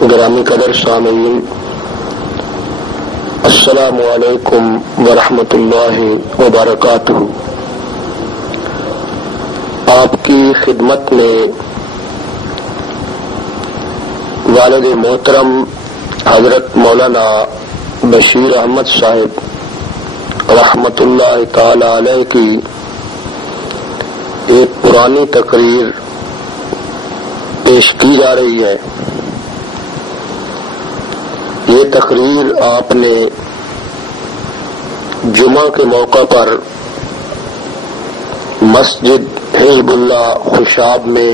گرامی قدر سامعین، السلام علیکم ورحمۃ اللہ وبرکاتہ۔ آپ کی خدمت میں والد محترم حضرت مولانا بشیر احمد صاحب رحمۃ اللہ تعالی علیہ کی ایک پرانی تقریر پیش کی جا رہی ہے۔ یہ تقریر آپ نے جمعہ کے موقع پر مسجد حزب اللہ خوشاب میں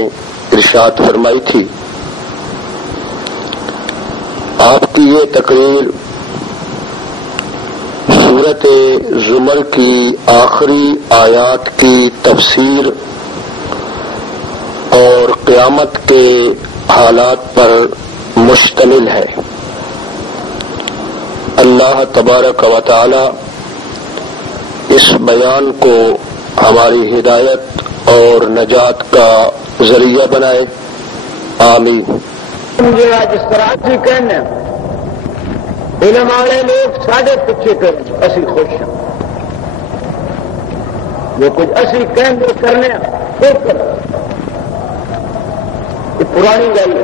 ارشاد فرمائی تھی۔ آپ کی یہ تقریر سورت زمر کی آخری آیات کی تفسیر اور قیامت کے حالات پر مشتمل ہے۔ اللہ تبارک و تعالی اس بیان کو ہماری ہدایت اور نجات کا ذریعہ بنائے، آمین۔ مجھے آج اس طرح سے کہنا علم والے لوگ ساڑھے پیچھے کریں، اسی خوش ہیں جو کچھ اسی کہنے کرنے وہ کر۔ یہ پرانی گل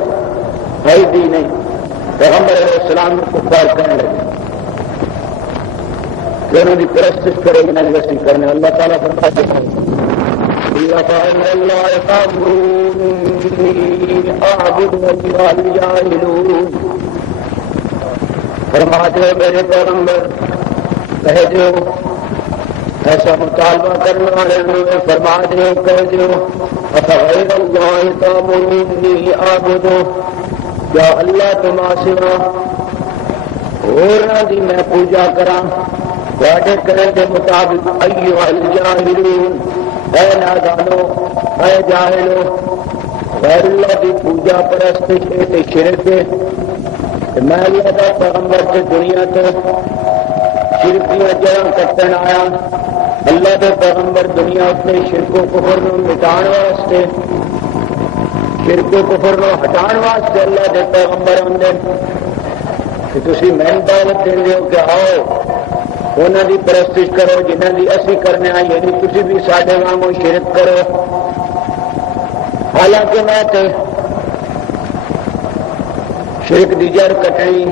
ہے دی نہیں، پیغمبر علیہ السلام نے کفار کہنے لگے کہ انہوں نے پرستش کرے گی نہیں ویسی کرنے۔ اللہ تعالیٰ فرماتے ہیں فرماتے ہو میرے پیغمبر کہہ دو، ایسا مطالبہ کرنے والے نے فرما دو، کہہ دو افغیر اللہ تامرونی اعبدو، کیا اللہ تما سوا اور دی میں پوجا کراں واڈے کرنے کے مطابق؟ ایھا الجاہلون، اے نادانو، اے جاہلو، غیر اللہ کی پوجا پرستش تے شرک ہے۔ میں اللہ کا پیغمبر سے دنیا تو شرک کی جڑاں کٹن آیا۔ اللہ کے پیغمبر دنیا اپنے شرک و کفر نو مٹان واسطے، شرک و کفر نو ہٹان واسطے اللہ کے پیغمبر آندے کہ تسی میں دعوت دے ہو کہ آؤ انہوں کی پرستش کرو جنہوں کی اسی کرنے آئی، یعنی تسی بھی ساڈے وانگوں شرک کرو۔ حالانکہ میں تے شرک دی جڑ کٹنی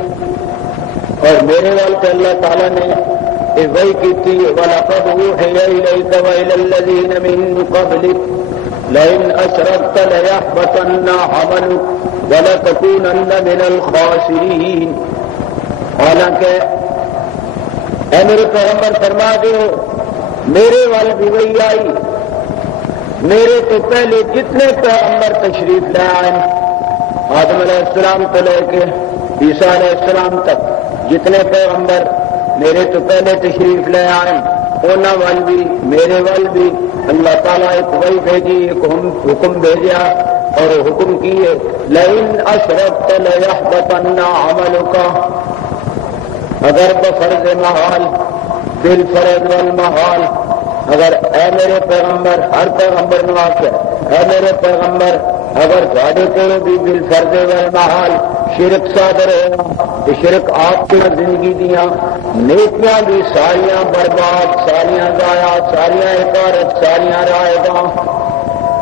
اور میرے وال تے اللہ تعالیٰ نے یہ وحی کی تھی، وَلَقَدْ أُوحِيَ إِلَيْكَ وَإِلَى الَّذِينَ مِن قَبْلِكَ لَئِنْ أَشْرَكْتَ لَيَحْبَطَنَّ عَمَلُكَ وَلَتَكُونَنَّ مِنَ الْخَاسِرِينَ۔ حالانکہ اے میرے پیغمبر فرما دو میرے وال بھی وہی آئی، میرے تو پہلے جتنے پیغمبر تشریف لے آئے، آدم علیہ السلام تو لے کے عیسیٰ علیہ السلام تک جتنے پیغمبر میرے تو پہلے تشریف لے آئے، انہاں وال بھی میرے وال بھی اللہ تعالیٰ ایک وحی بھیجی، ایک حکم بھیجا اور حکم کیے لئن اشرکت لیحبطن عملک، اگر بفرض محال بالفرض والمحال، اگر اے میرے پیغمبر ہر پیغمبر نے آخر اے میرے پیغمبر اگر تھوڑے کو بھی بالفرض والمحال شرک صادر ہوا تو شرک آپ کی زندگی دیا نیکیاں بھی ساریاں برباد، ساریاں ضائع، ساریاں حکارت، ساریاں رائے گاں۔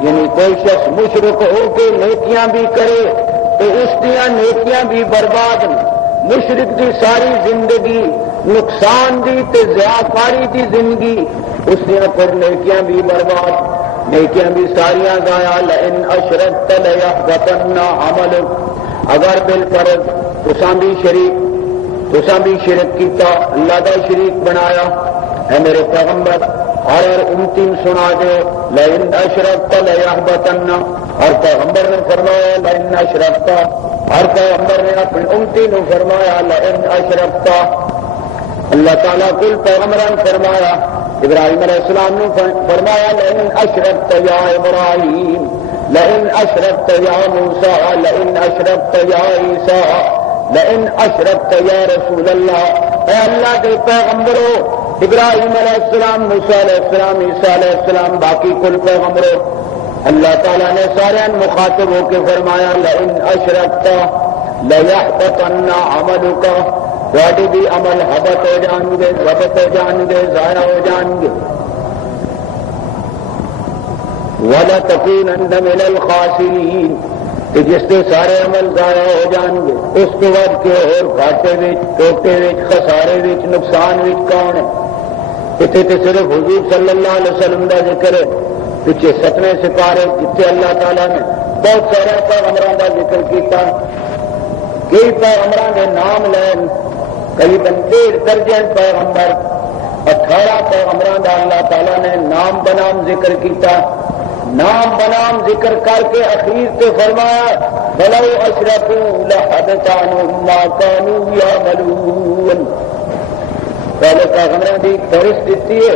یعنی کوئی شخص مشرک ہو کے نیکیاں بھی کرے تو اس دیا نیکیاں بھی برباد، مشرک دی ساری زندگی نقصان دی تے ضیاءکاری دی زندگی، اس دیا پر نیکیاں بھی برباد، نیکیاں بھی ساریاں ضائع۔ لئن اشرکت لیحبطن عملک، اگر بالفرض تساں بھی شرک کیتا، اللہ دا شریک بنایا، اے میرے پیغمبر ہر امتی سنا دے لئن اشرکت لیحبطن، اور پیغمبر نے فرمایا لئن اشرکت، ہر پیغمبر نے اپنی امتی نے فرمایا لئن اشرکت۔ اللہ تعالیٰ کل پیغمبران فرمایا، ابراہیم علیہ السلام نے فرمایا لئن اشرکت یا ابراہیم، لئن اشرکت یا موسیٰ، لئن اشرکت یا عیسیٰ، لئن اشرکت یا رسول اللہ۔ اے اللہ کے پیغمبروں، ابراہیم علیہ السلام، موسیٰ علیہ السلام، عیسیٰ علیہ السلام، باقی کل پیغمبروں، اللہ تعالیٰ نے سارے مخاطب ہو کے فرمایا لئن اشرکت، لَيَحْبَطَنَّ عَمَلُكَ تھوڑے بھی عمل حبط ہو جان گے، ضبط ہو جان گے، ضائع ہو جان گے. وَلَتَكُونَنَّ مِنَ الْخَاسِرِينَ کہ جس کے سارے عمل ضائع ہو جان گے اس کے بعد کہ اور گھاٹے وچ، ٹوٹے وچ، خسارے وچ، نقصان وچ کون ہے؟ اتنے تو صرف حضور صلی اللہ علیہ وسلم کا ذکر ہے. پیچھے 7ویں سپارے جتنے اللہ تعالیٰ نے بہت سارے پیغمبروں کا ذکر کیا، کئی پیغمبروں کے نام لین، قریباً 1.5 درجن پیغمبر، 18 پیغمبروں کا اللہ تعالیٰ نے نام بنام ذکر کیا. نام بنام ذکر کر کے اخیر سے فرمایا وَلَوْ أَشْرَكُوا لَحَبِطَ عَنْهُم مَّا كَانُوا يَعْمَلُونَ. پہلے پیغمبروں کی فہرست دیتی ہے.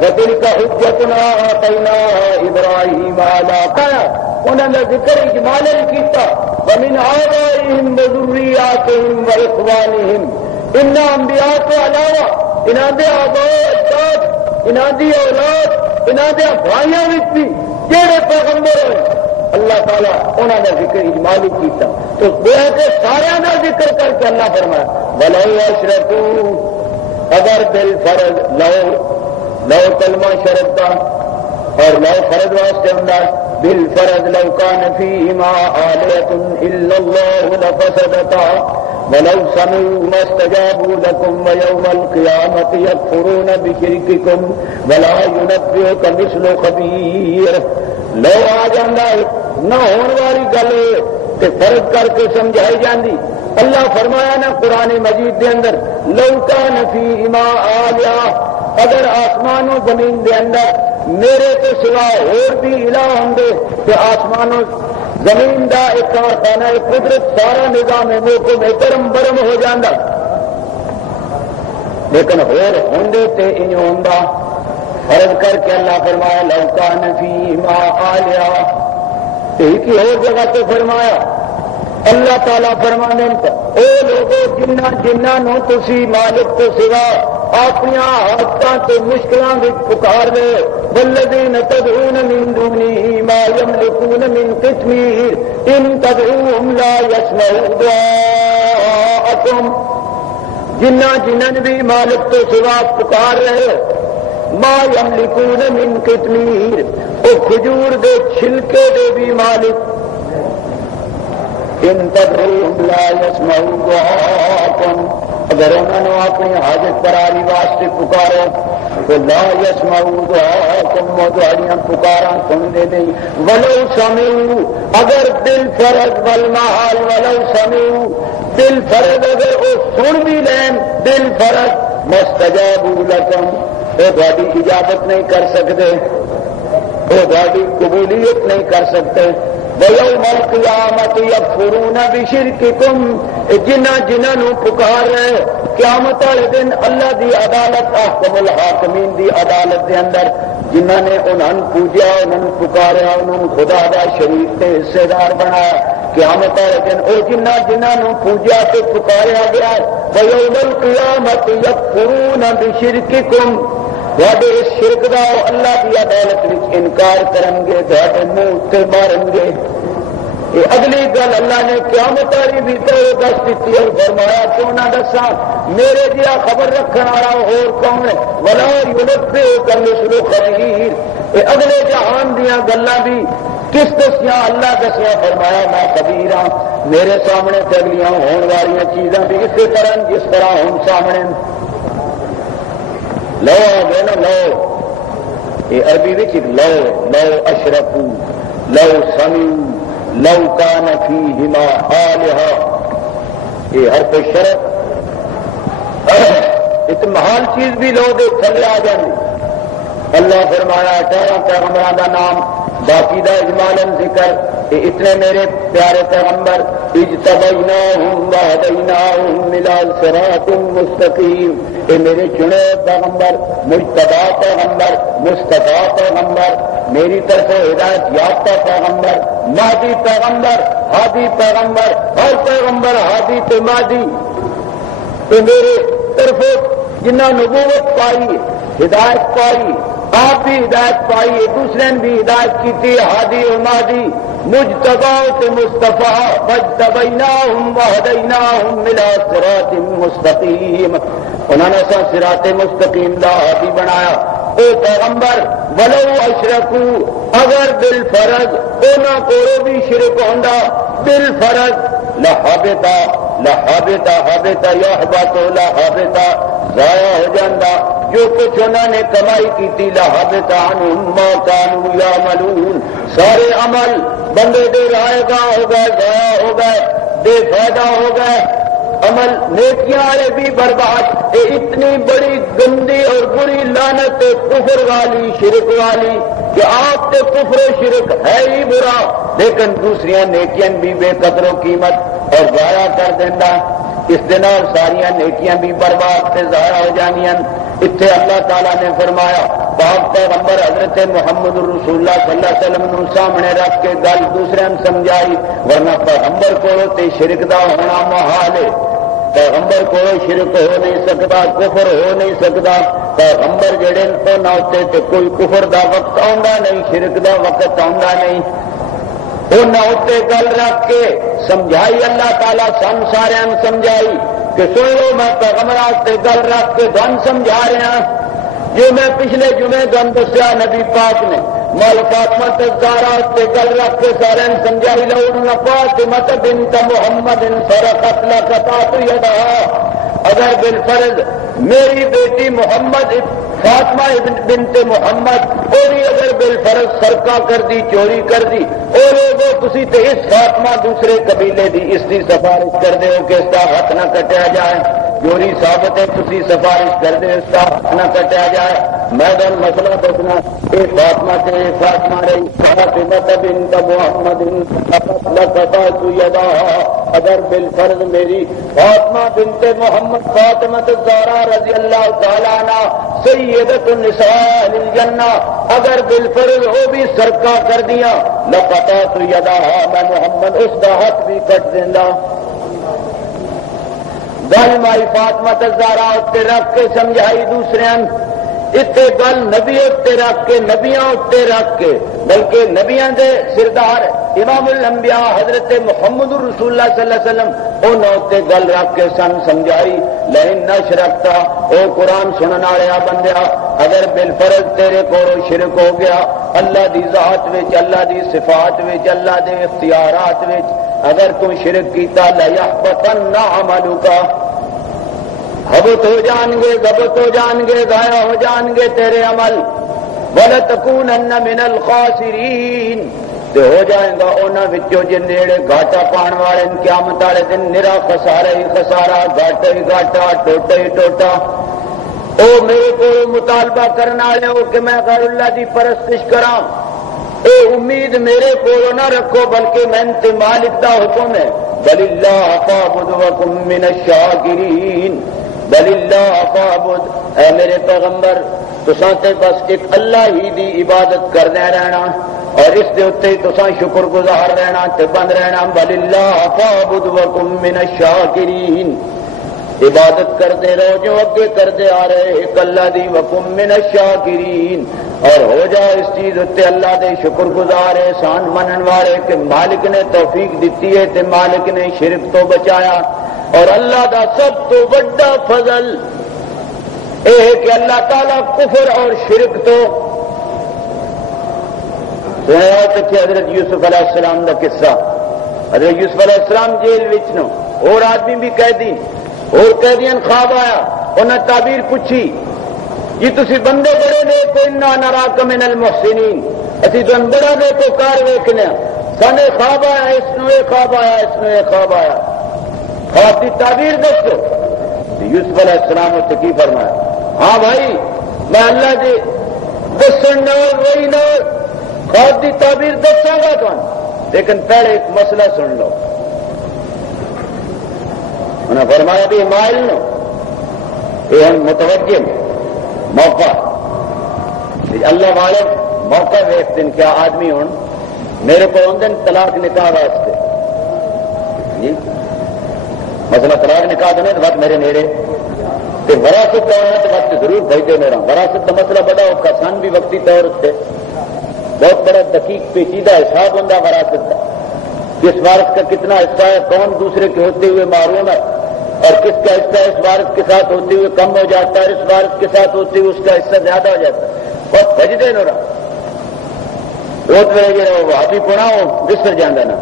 وَتِلْكَ حُجَّتُنَا آتَيْنَاهَا إِبْرَاهِيمَ عَلَىٰ قَوْمِهِ انہوں نے ذکر اجمالاً کیتا وَمِنْ آبَائِهِمْ وَذُرِّيَّاتِهِمْ وَإِخْوَانِهِمْ ان انبیاء کے علاوہ انہاں دے آباء و اجداد، انہاں دی اولاد، انہاں دے بھائیاں وچ بھی جہڑے پیغمبر ہوئے اللہ تعالیٰ انہوں نے ذکر اجمالی کیتا. تو بے سارے کا ذکر کر کے اللہ فرمایا وَلَوْ أَشْرَكُوا اگر بالفرض لو کلمہ شرط کا اور لو فرض واسطے ہوں بالفرض لو كان فيهما آلهة إلا الله لفسدتا ولو سمعوا ما استجابوا لكم ويوم القيامة يكفرون بشرككم ولا ينبئك مثل خبير. لو آ جانا نہ ہونے والی گل تے فرض کر کے سمجھائی جاندی. اللہ فرمایا نا قرآن مجید دے اندر لو كان فيهما آلهة اگر آسمان و زمین دے اندر میرے تو سوا اور بھی الہ ہوں گے تو آسمان و زمین دا ایک کارخانہ قدرت سارا نظام موقع میں درم برم ہو جانا. لیکن اور ہوں تے ان ہوں فرض کر کے اللہ فرمایا لو کان فیہما آلہۃ. ایک ہی اور جگہ تو فرمایا اللہ تعالیٰ فرمانے او لوگوں جنہاں تسی مالک تو سوا اپنی حاجتاں تے مشکلاں وچ پکار رہے والذین تدعون من دونه ما یملکون من قطمیر ان تدعوهم لا يسمعوا دعاءکم. جنہاں بھی مالک تو سوا پکار رہے ما یملکون من قطمیر او کھجور دے چھلکے دے بھی مالک ان تدعوهم لا يسمعوا دعاءکم اگر انہوں نے اپنی حاجت براری واسطے پکارو تو لا يسمعوا دعاءکم وہ دعائیاں پکاراں سن دے نہیں. ولو سمعوا اگر دل فرض والمحال ولو سمعوا دل فرض اگر وہ سن بھی لین دل فرض مستجابوا لکم وہ تہاڈی اجابت نہیں کر سکتے، وہ تہاڈی قبولیت نہیں کر سکتے. وَيَوْمَ الْقِيَامَةِ يَكْفُرُونَ بِشِرْكِكُمْ جنہاں پکار رہے قیامت والے دن اللہ دی عدالت احکم الحاکمین دی عدالت دے اندر جنہاں نے انہوں پوجیا انہوں پکاریا انہوں خدا دا شریک تے حصے دار بنایا قیامت والے دن وہ جنہوں پوجیا تے پکاریا گیا وَيَوْمَ الْقِيَامَةِ يَكْفُرُونَ بِشِرْكِكُمْ تھوڑے اس شرک دا اللہ کی عدالت وچ انکار کریں گے تھوڑے منہ تے مارن گے. یہ اگلی گل اللہ نے قیامت والی بھی تو دس دیتی اور فرمایا کیوں نہ دساں میرے جہا خبر رکھنے والا اور کون ہے ولا ينبئك مثل خبیر. یہ اگلے جہان دیاں گلاں بھی کس دسیاں اللہ دسیا فرمایا میں خبیر ہاں میرے سامنے تے اگلیاں ہون والی چیزاں بھی اسی طرح جس طرح ہن سامنے. لو آ گئے نا لو یہ عربی لو اشرکو لو سمعوا لو کان فیہما آلہۃ یہ حرف شرط اتمحال چیز بھی لو دے تھلے آ جائیں. اللہ فرمایا 18 پیغمبروں کا نام باقی دا اجمالاً ذکر اتنے میرے پیارے پیغمبر اجتبیناہم وہدیناہم الی صراط مستقیم. اے میرے چنے پیغمبر مجتبی پیغمبر مصطفیٰ پیغمبر میری طرف ہدایت یافتہ پیغمبر مہدی پیغمبر ہادی پیغمبر ہر پیغمبر ہادی تو مہدی تو میرے طرف جنہ نبوت پائی ہدایت پائی آپ بھی ہدایت پائی دوسرے نے بھی ہدایت کی تھی ہادی و مہدی مجتبات مصطفیٰ فاجتبیناہم وہدیناہم الی صراط مستقیم، انہوں نے سا صراط مستقیم دا ہادی بنایا۔ او پیغمبر ولو اشرکو، اگر بالفرض انہاں کو بھی شرک ہوندا بالفرض لحبتا یحبط لحبتا، ضائع ہو جاندا جو کچھ انہوں نے کمائی کی تھی، لحبط عنہم ما کانوا یعملون، سارے عمل بندے دے رائے گاہ ہو گئے، ضائع ہو گئے، بے فائدہ ہو گئے، عمل نیکیاں والے بھی برباد۔ یہ اتنی بڑی گندی اور بری لعنت کفر والی، شرک والی کہ آپ تے کفر و شرک ہے ہی برا، لیکن دوسریاں نیکیاں بھی بے قدر و قیمت اور ضائع کر دینا، اس دن اور ساریاں نیکیاں بھی برباد سے ضائع ہو جانیاں۔ اتنے اللہ تعالیٰ نے فرمایا پاک پیغمبر حضرت محمد رسول اللہ صلی اللہ علیہ وسلم نے سامنے رکھ کے گل دوسرے سمجھائی، ورنہ پیغمبر کو شرک دا ہونا محال ہے، پیغمبر کو شرک ہو نہیں سکتا، کفر ہو نہیں سکتا، پیغمبر جڑے تو نہ ہوتے تے کوئی کفر دا وقت آندا نہیں، شرک دا وقت آندا نہیں، وہ نہ ہوتے گل رکھ کے سمجھائی اللہ تعالیٰ سن سارے سمجھائی کہ سن لو میں پیغمبر آتے گل رکھ کے دن سمجھا رہا ہوں، جو میں پچھلے جمعے دن دسیا نبی پاک نے مال فاطمہ تزارہ تے گل رکھ کے سارے سمجھائی لو فاطمہ بنت محمد سرقت لقطعت یدہا، اگر بالفرض میری بیٹی محمد فاطمہ بنت محمد اور اگر بالفرض سرقہ کر دی، چوری کر دی، اور لوگوں تسی تے اس فاطمہ دوسرے قبیلے دی اس کی سفارش کر دے ہو کہ اس کا ہاتھ نہ کٹیا جائے، چوری ثابت ہے تسی سفارش کر دے اس کا ہاتھ نہ کٹیا جائے، میں دن مسئلہ دسنا اے فاطمہ تے فاطمہ رہی فاطمہ بنت محمد لقطعت یدہا، اگر بالفرض میری فاطمہ بنت محمد فاطمہ الزہرا رضی اللہ تعالیٰ عنہ سیدۃ النساء الجنہ، اگر بالفرض وہ بھی سرقہ کر دیا لقطعت یدہا، میں محمد اس کا ہاتھ بھی کٹ دینا۔ گل مائی فاطمہ الزہرا اتنے رکھ کے سمجھائی دوسرے اتنے گل نبی اتنے رکھ کے نبیاں اتنے رکھ کے، بلکہ نبیاں دے سردار امام الانبیاء حضرت محمد رسول اللہ صلی اللہ علیہ وسلم انہوں اتنے گل رکھ کے سن سمجھائی لئن اشرکتا، او قرآن سنن والیا بندیا اگر بالفرض تیرے کو شرک ہو گیا اللہ دی ذات وچ، اللہ دی صفات وچ، اللہ دے اختیارات وچ اگر تو شرک کیتا لیحبطن عملک، حبط ہو جان گے، ضبط ہو جان گے، ضائع ہو جان گے تیرے عمل، وَلَتَكُونَنَّ مِنَ الْخَاسِرِينَ، تے ہو جائے گا انہاں وچوں جن نیڑے گھاٹا پان والے قیامت والے دن نرا خسارہ ہی خسارہ، گھاٹا ہی گھاٹا، ٹوٹا ہی ٹوٹا۔ او میرے کو مطالبہ کرنا والے ہو کہ میں غیر اللہ دی پرستش کراں، اے امید میرے کو نہ رکھو بلکہ میں تے مالک دا حکم ہے، بل اللہ فاعبد وکن من الشاکرین، بل اللہ فاعبد، اے میرے پیغمبر تساں تے بس ایک اللہ ہی دی عبادت کرنے رہنا اور اس دے اتنے تساں شکر گزار رہنا تے بند رہنا، بل اللہ فاعبد وکن من الشاکرین، عبادت کرتے رہو جو اگے کرتے آ رہے ایک اللہ دی، وکن من الشاکرین، اور ہو جائے اس چیز اتنے اللہ دے شکر گزار احسان منن والے کہ مالک نے توفیق دیتی ہے تے مالک نے شرک تو بچایا، اور اللہ دا سب تو بڑا فضل اے ہے کہ اللہ تعالیٰ کفر اور شرک تو سنیا کہ حضرت یوسف علیہ السلام دا قصہ، حضرت یوسف علیہ السلام جیل وچ نو اور آدمی بھی قیدی اور قیدیاں خواب آیا، انہیں تعبیر پوچھی جی تسی بندے بڑے نیک انا نراک من المحسنین، اسی تو بڑا نیکو کار ویکھنے سانے خواب آیا، اس نو یہ خواب آیا، اس نو یہ خواب آیا، خواب کی تعبیر دسو۔ یوسف علیہ السلام نے کی فرمایا ہاں بھائی میں اللہ جی دسن وہی نہ خواب کی تعبیر دساں گا تمہیں، لیکن پہلے ایک مسئلہ سن لو۔ انہیں فرمایا بھی مائل نو یہ ہم متوجہ موقع اللہ والے موقع ویکھتے ہیں، کیا آدمی ہوں میرے کو آدھے طلاق نکاح واسطے جی مسئلہ طلاق نکاح دینا تو وقت میرے نیڑے تے وراثت کا ہونا تو وقت ضرور بھیجو میرا، وراثت کا مسئلہ بڑا ہوگا سن بھی وقتی طور سے بہت بڑا دقیق پیچیدہ حساب ہوتا وراثت کا، کس وارث کا کتنا حصہ ہے، کون دوسرے کے ہوتے ہوئے معروم ہے، اور کس کا حصہ اس وارث کے ساتھ ہوتے ہوئے کم ہو جاتا ہے، اس وارث کے ساتھ ہوتے ہوئے اس کا حصہ زیادہ ہو جاتا ہے. بہت بجدے نو رہا وہ ہاتھی پونا وہ بسر جانا نا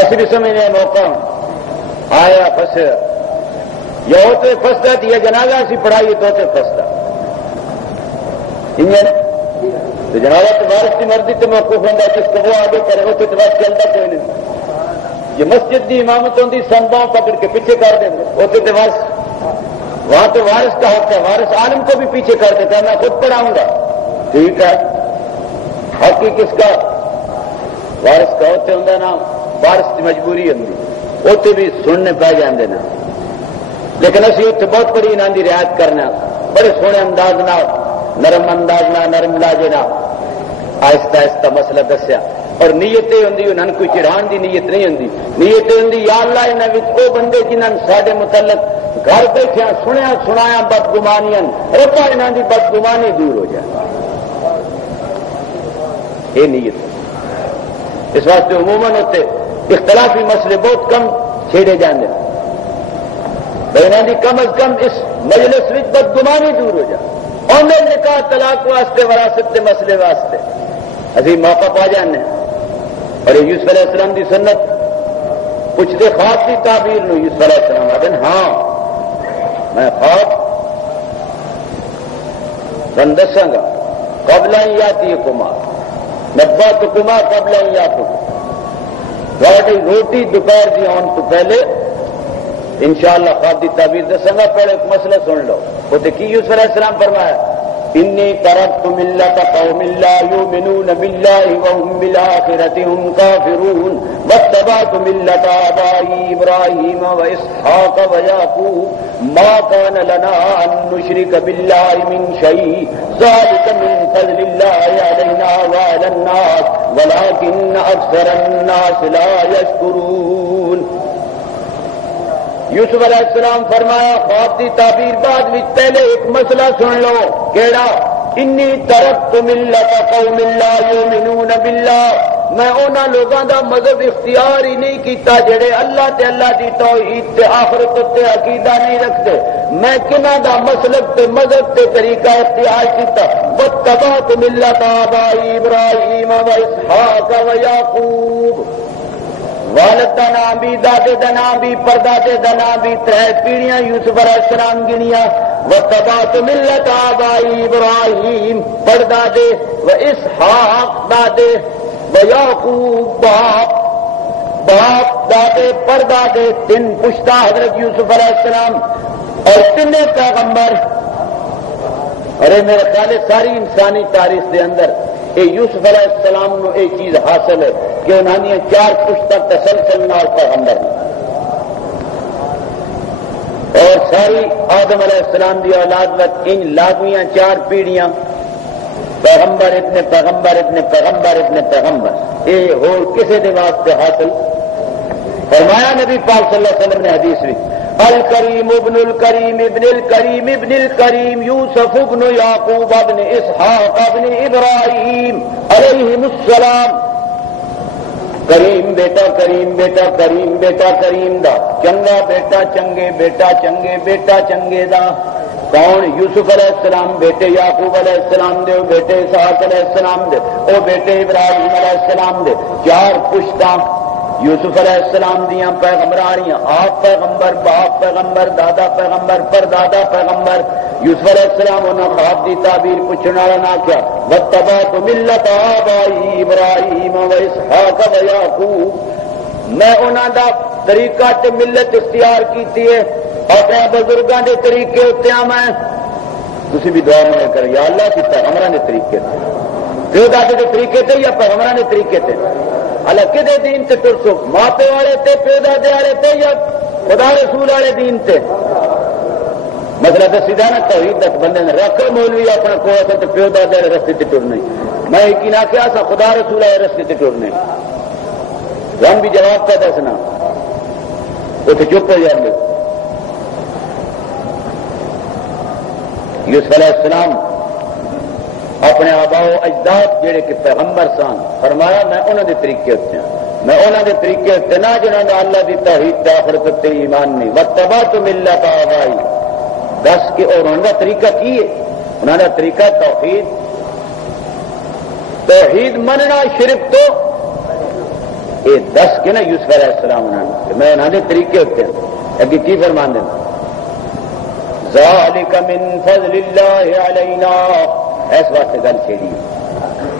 اصل سمجھنے موقع آیا پھنس یا ہوتے پھنستا تو یہ جنازہ سی پڑھائیے تو ہوتے پھنستا تو جنازہ تو وارث کی مرضی تو موقوف ہوتا جس کو وہ آگے کرے ہوتے تو بس چلتا کوئی نہیں. یہ مسجد کی امامت ہوتی سنباؤں پکڑ کے پیچھے کر دیں گے ہوتے تو بس وہاں تو وارث کا حق ہے، وارث عالم کو بھی پیچھے کر دیتا ہے، میں خود پڑھاؤں گا. ٹھیک ہے، حق کی کس کا؟ وارث کا ہوتے ہوں نا، وارث کی مجبوری ہوتی ہوتے بھی سننے پہ جاندے نا، لیکن اسی اتنے بہت بڑی انہوں کی رعایت کرنا، بڑے سونے انداز نہ نرم انداز نہ نرم لاجے نہ آہستہ آہستہ مسئلہ دسیا. اور نیت یہ ہوتی انہوں کوئی چڑھان کی نیت نہیں ہوتی، نیت یہ ہوتی یا اللہ انہوں وہ بندے جنہوں نے سارے متعلق گھر بیٹھے سنیا سنایا بدگمانیاں ربا انہوں کی بدگمانی دور ہو جائے. یہ نیت اس واسطے عموماً ہوتے اختلافی مسئلے بہت کم چھیڑے جانے انہوں کی کم از کم اس مجلس میں بدگمانی دور ہو جائے. اور نکاح طلاق واسطے وراثت کے مسئلے واسطے ابھی موقع پا جانے. اور یوسف علیہ السلام کی سنت پوچھتے خواب کی تعبیر نو یوسف علیہ السلام آدھے ہاں میں خواب تم دساں گا قبل ان یاتیکما نبأتکما قبل ان یاتکما روٹی دوپہر کی آن تو پہلے انشاءاللہ خواب کی تعبیر دساں گا. پہلے ایک مسئلہ سن لو. وہ دیکھی یوسف علیہ السلام فرمایا انی ترکت ملت قوم لا یؤمنون باللہ وهم بالآخرۃ هم کافرون واتبعت ملت آبائی ابراہیم واسحاق ویعقوب ما كان لنا ان نشرک باللہ من شیء ذلک من فضل اللہ علینا وعلی الناس ولکن اکثر الناس لا یشکرون. یوسف علیہ السلام فرمایا خواب کی تعبیر بعد میں پہلے ایک مسئلہ سن لو. کیڑا؟ انی ترکت ملت قوم لا یؤمنون باللہ، میں انہاں لوگاں دا مذہب اختیار ہی نہیں کیتا جڑے اللہ تے اللہ دی توحید تے آخرت تے عقیدہ نہیں رکھتے. میں کنہاں دا مسلک تے مذہب تے طریقہ اختیار کیتا. واتبعت ملت آبائی ابراہیم واسحاق ویعقوب، والد دا نام بھی دادے دا نام بھی پردادے دا نام بھی 3 پیڑیاں یوسف علیہ السلام گنیا. واتبعت ملت آبائی ابراہیم پردادے و اسحاق دادے و یعقوب باپ دادے پردادے 3 پشتہ حضرت یوسف علیہ السلام اور 3 پیغمبر. ارے میرے خیال ہے ساری انسانی تاریخ کے اندر یوسف علیہ السلام نو ایک چیز حاصل ہے کہ انہوں نے 4 پشتہ تسلسل نال پیغمبر اور ساری آدم علیہ السلام دی اولاد وقت ان لاگویاں 4 پیڑیاں پیغمبر ابن پیغمبر ابن پیغمبر ابن پیغمبر. یہ ہو کسی دے واسطے حاصل فرمایا نبی پاک صلی اللہ علیہ وسلم نے حدیث میں الکریم ابن الکریم ابن الکریم ابن الکریم یوسف ابن یعقوب ابن اسحاق ابن ابراہیم علیہم السلام. کریم بیٹا کریم بیٹا کریم بیٹا کریم دا چنگا بیٹا چنگے بیٹا چنگے بیٹا چنگے دا. کون؟ یوسف علیہ السلام بیٹے یعقوب علیہ السلام دے، بیٹے اسحاق علیہ السلام دے، او بیٹے ابراہیم علیہ السلام دے. 4 پشتاں یوسف علیہ السلام دیاں پیغمبرانیاں، آپ پیغمبر باپ پیغمبر دادا پیغمبر پردادا پیغمبر. یوسف علیہ السلام انہاں خواب دی تعبیر پوچھنے والا نہ کیا واتبعت ملت آبائی ابراہیم واسحاق ویعقوب، میں انہاں دا طریقہ تے ملت اختیار کیتی ہے اپنے بزرگاں دے طریقے اتنے میں. تسی بھی دعا میں کرو یا اللہ کی پیغمبراں دے طریقے تے پیو دادے دے طریقے تے یا پیغمبراں دے طریقے تے اللہ کدے دین تے ترسو ماں پیو والے تے پیو دادے والے تے یا خدا رسول والے دین تے. مسئلہ تو سیدھا نا توحید تک بندے نے رکھ مولوی اپنا کوئی تو پیو دادے والے رستے تے ٹرنے. میں ایک ہی نہ کیا سا خدا رسول والے رستے تے ٹرنے. ہم بھی جواب پہ دسنا اتنے چپ ہو جائیں گے. یوسف علیہ السلام اپنے آبا و اجداد جہے کہ پیغمبر سن فرمایا میں انہوں کے طریقے اتنے میں انہوں کے طریقے اتنے نہ جنہوں نے اللہ کی توحید تے آخرت تے ایمان نہیں واتبعت ملت آبائی دس کہ اور انہوں کا طریقہ کی ہے انہوں کا طریقہ توحید مننا شرک تو یہ دس کے نا یوسف علیہ السلام میں انہوں نے طریقے ہوتے ہیں اگے کی فرمان دیں ذالک من فضل اللہ علینا اس واسطے گل چھیڑی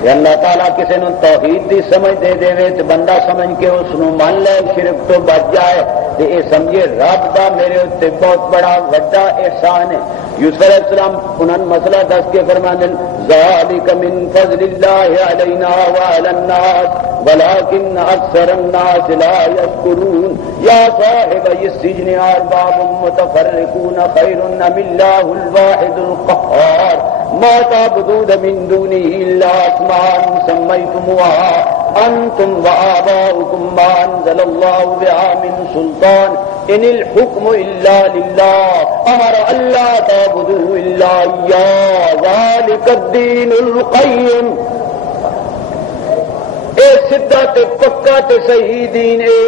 کہ اللہ تعالیٰ کسی نے توحید دی سمجھ دے دے تو بندہ سمجھ کے اس کو مان لے شرک تو بچ جائے تو یہ سمجھے رب کا میرے اتنے بہت بڑا وڈا احسان ہے یوسف علیہ السلام انہوں نے مسئلہ دس کے فرمانے ذالک من فضل اللہ علینا وعلی الناس ولكن اکثر الناس لا يشکرون یا صاحب السجن ارباب متفرقون خیر ام اللہ الواحد القہار ما تعبدون من دونه الا اسماء سميتموها انتم وآباؤكم ما انزل الله بها من سلطان ان الحكم الا لله امر الا تعبدوا الا اياه ذلك الدين القيم اے سدھا تے پکا تے صحیح دین اے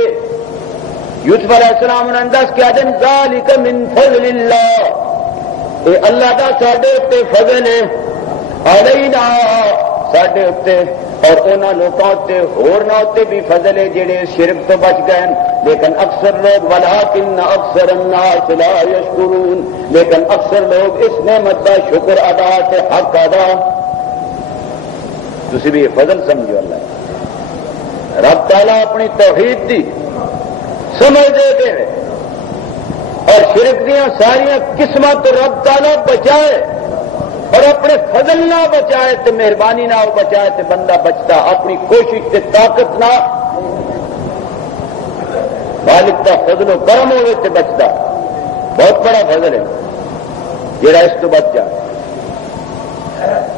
یوسف علیہ السلام نے انداز کیا دن ذالک من فضل اللہ اے اللہ دا ساڈے تے فضل ہے علینا ساڈے تے اور انہاں لوکاں تے ہورناں تے بھی فضل ہے جڑے شرک تو بچ گئے لیکن اکثر لوگ ولکن اکثر الناس لا یشکرون لیکن اکثر لوگ اس نعمت کا شکر ادا تے حق ادا تسی بھی یہ فضل سمجھو اللہ رب تعالیٰ اپنی توحید دی سمجھ دے دے اور شرک دیا ساریا قسمت تو رب تعالیٰ بچائے اور اپنے فضل نہ بچائے تو مہربانی نہ بچائے تو بندہ بچتا اپنی کوشش سے طاقت نہ مالک کا فضل و کرم ہوئے تو بچتا بہت بڑا فضل ہے جڑا اس تو بچ جائے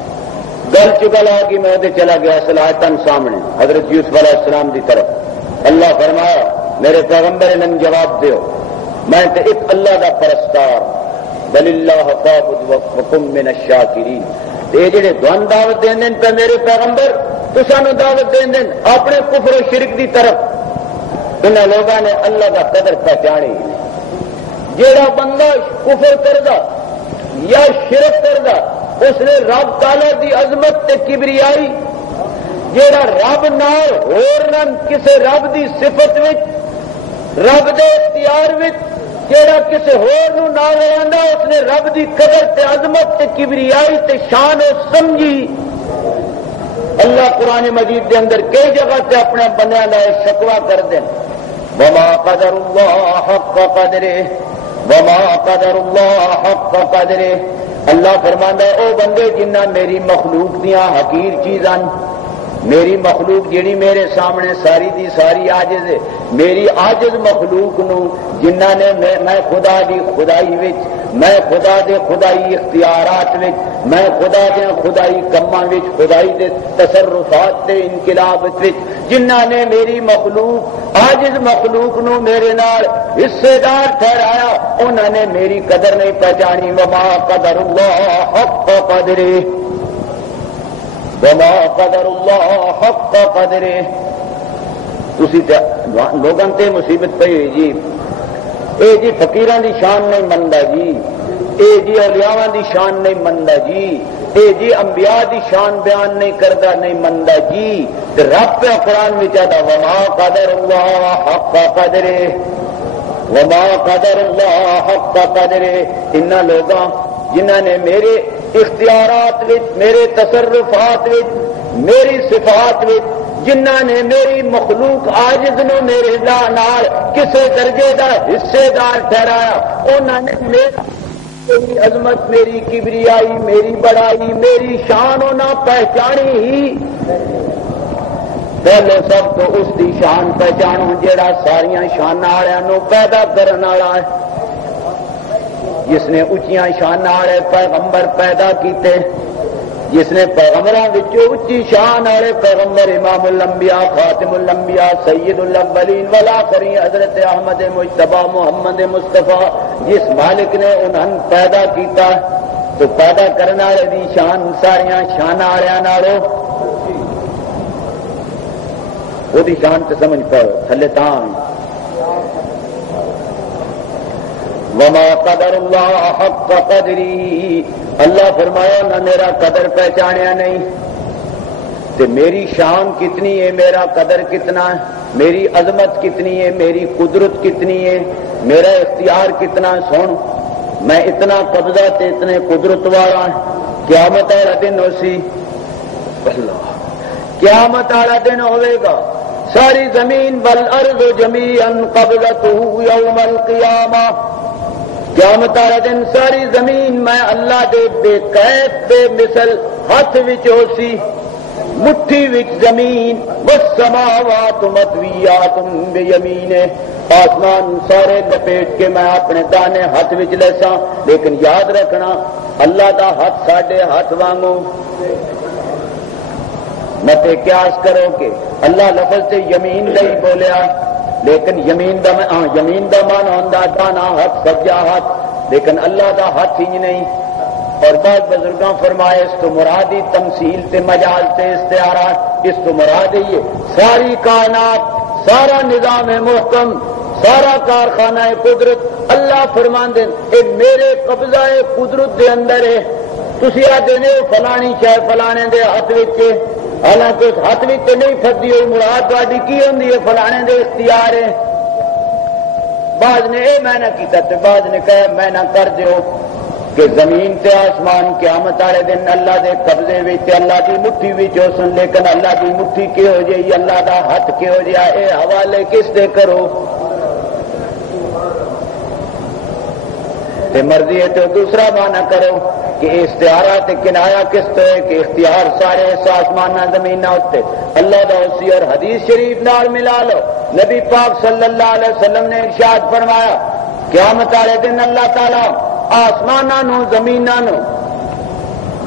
گل چگل آ گئی میں چلا گیا صلاحتن سامنے حضرت یوسف علیہ السلام کی طرف اللہ فرمایا میرے پیغمبر نے جواب دیو میں تو ایک اللہ کا پرستار بل اللہ فاعبد وکن من الشاکرین یہ جڑے دون دعوت دین دین پہ میرے پیغمبر تو سانو دعوت دین دین اپنے کفر و شرک دی طرف ان لوگوں نے اللہ کا قدر پہچانے جیڑا بندہ کفر کردا یا شرک کردا اس نے رب تعالی دی عظمت تے کبریائی جیڑا رب نال ہور نہ کسے رب دی صفت وچ رب دے اختیار وچ جیڑا کسے ہور نو نہ لیندا اس نے رب دی قدر تے عظمت تے کبریائی تے شان و سمجھی اللہ قرآن مجید دے اندر کئی جگہ تے اپنے بندیاں دا شکوا کر دیں وما قدر اللہ حق قدرہ وما قدر اللہ حق قدرہ اللہ فرماندا ہے او بندے جنہ میری مخلوق دیاں حقیر چیزاں میری مخلوق جیڑی میرے سامنے ساری دی ساری عاجز ہے میری عاجز مخلوق نو جنہ نے میں خدا دی خدائی وچ میں خدا دے خدائی اختیارات وچ میں خدا دے خدائی کماں وچ خدائی دے تصرفات تے انقلاب وچ جنہ نے میری مخلوق عاجز مخلوق نو میرے نال حصے دار ٹھہرایا انہوں نے میری قدر نہیں پہچانی وما قدر اللہ حق قدرہ وما قدر اللہ حق قدرہ تسی لوگوں تے مصیبت پئی ہوئی جی اے جی فقیراں دی شان نہیں مندا جی اے جی اولیاء دی شان نہیں مندا جی اے جی انبیاء دی شان بیان نہیں کردا نہیں مندا جی تے رب پہ قرآن میں چاہتا وما قدر اللہ حق قدرہ وما قدر اللہ حق قدرہ ان لوگاں جنہوں نے میرے اختیارات وچ میرے تصرفات وچ میری صفات وچ جنہ نے میری مخلوق عاجز نو میرے نال کسے درجے دا حصے دار ٹھہرایا انہوں نے میری عظمت میری کبریائی میری بڑائی میری شان نہ پہچانی ہی پہلے سب تو اس دی شان پہچانو جیڑا ساریاں شان والوں پیدا کرنے والا ہے جس نے اچیاں شان والے پیغمبر پیدا کیتے جس نے پیغمبراں وچوں اچھی شان والے پیغمبر امام الانبیاء خاتم الانبیاء سید الاولین والآخرین حضرت احمد مجتبی محمد مصطفیٰ جس مالک نے انہوں پیدا کیتا تو پیدا کرنے والے دی شان ساریاں شان والوں نالوں وہ دی شان تے سمجھ پاؤ تھلے تاں وما قدر اللہ حق قدری اللہ فرمایا نہ میرا قدر پہچانیا نہیں تے میری شان کتنی ہے میرا قدر کتنا ہے میری عظمت کتنی ہے میری قدرت کتنی ہے میرا اختیار کتنا سن میں اتنا قبضہ تے اتنے قدرت والا قیامت والا دن ہو سی اللہ قیامت والا دن ہوئے گا ساری زمین والارض جمیعا قبضتہ یوم القیامہ قیامت والا دن ساری زمین میں اللہ دے بے قید بے مثل ہاتھ وچ ہو سی مٹھی وچ زمین والسماوات مطویات بیمینے آسمان سارے لپیٹ کے میں اپنے دانے ہاتھ وچ لیساں لیکن یاد رکھنا اللہ دا ہاتھ ساڈے ہاتھ وانگو مت قیاس کرو کہ اللہ لفظ سے یمین نہیں بولیا لیکن یمین دا مان ہوندا دانا ہاتھ سجا ہاتھ لیکن اللہ دا ہاتھ ہی نہیں اور بعض بزرگاں فرمائے اس تو مرادی تمثیل تے مجاز تے استعارات اس تو مراد یہ ساری کائنات سارا نظام محکم سارا کارخانہ قدرت اللہ فرماندے اے میرے قبضہ قدرت دے اندر ہے تسی آدھے نے فلانی شے فلانے دے ہاتھ وچ حالانکہ اس ہاتھ وچ نہیں پھردی ہوئی مراد تہاڈی کی ہوندی ہے فلانے دے اختیار ہے بعض نے اے میں نہ کیتا تے بعض نے کہا میں نہ کر دیو کہ زمین تے آسمان قیامت والے دن اللہ دے قبضے وچ اللہ دی مٹھی وچ ہو سن لیکن اللہ دی مٹھی کی ہو جائے اللہ دا ہاتھ کی ہو جائے اے حوالے کس دے کرو تے مرضی ہے تو دوسرا معنی کرو کہ استعارہ تے کنایا کس تو ہے کہ اختیار سارے اس آسمان زمین ہوتے اللہ دا اسی اور حدیث شریف نال ملا لو نبی پاک صلی اللہ علیہ وسلم نے ارشاد فرمایا قیامت والے دن اللہ تعالی آسمانوں زمینوں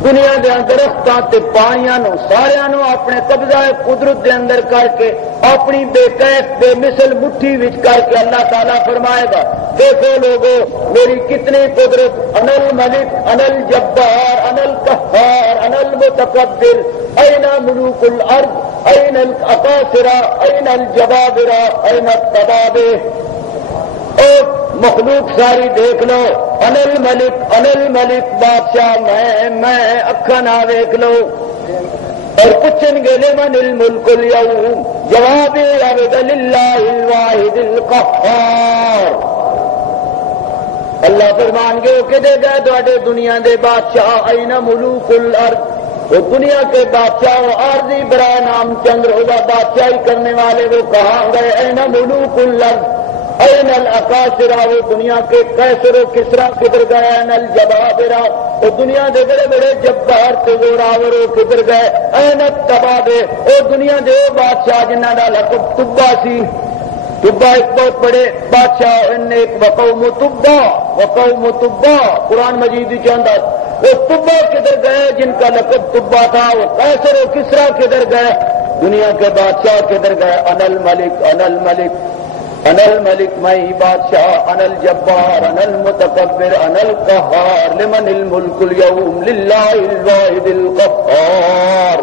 دنیا دے درختاں تے پانیاں نو ساریاں نو اپنے قبضہ قدرت دے اندر کر کے اپنی بے کیف بے مثل مٹھی وچ کر کے اللہ تعالیٰ فرمائے گا دیکھو لوگوں میری کتنی قدرت انا الملک انا الجبار انا القہار انا المتکبر این ملوک الارض این الاقاصرہ این الجبابرہ این التبابے او مخلوق ساری دیکھ لو انل ملک بادشاہ میں اکھا نہ دیکھ لو اور پوچھیں گے لمن الملک اليوم جواب عبد للہ الواحد القہار اللہ فرمان گے کہ دے گئے تواڈے دنیا دے بادشاہ این ملوک الارض وہ دنیا کے بادشاہ وہ عارضی برائے نام چند روزہ بادشاہی کرنے والے وہ کہاں گئے این ملوک الارض این الاقاصرہ وہ دنیا کے قیصر و کسرا کدھر گئے این الجبابرہ وہ دنیا دے بڑے بڑے جبار تے زوراور کدھر گئے این التبابے وہ دنیا دے بادشاہ جنہ دا لقب تبا سی تبا ایک بہت بڑے بادشاہ ان ایک وقوم تبا قرآن مجید چاندہ وہ تبا کدھر گئے جن کا لقب تبا تھا وہ قیصر و کسرا کدھر گئے دنیا کے بادشاہ کدھر گئے انا الملک انا الملک میں بادشاہ انا الجبار انا المتکبر انا القہار لمن الملک اليوم للہ الواحد القہار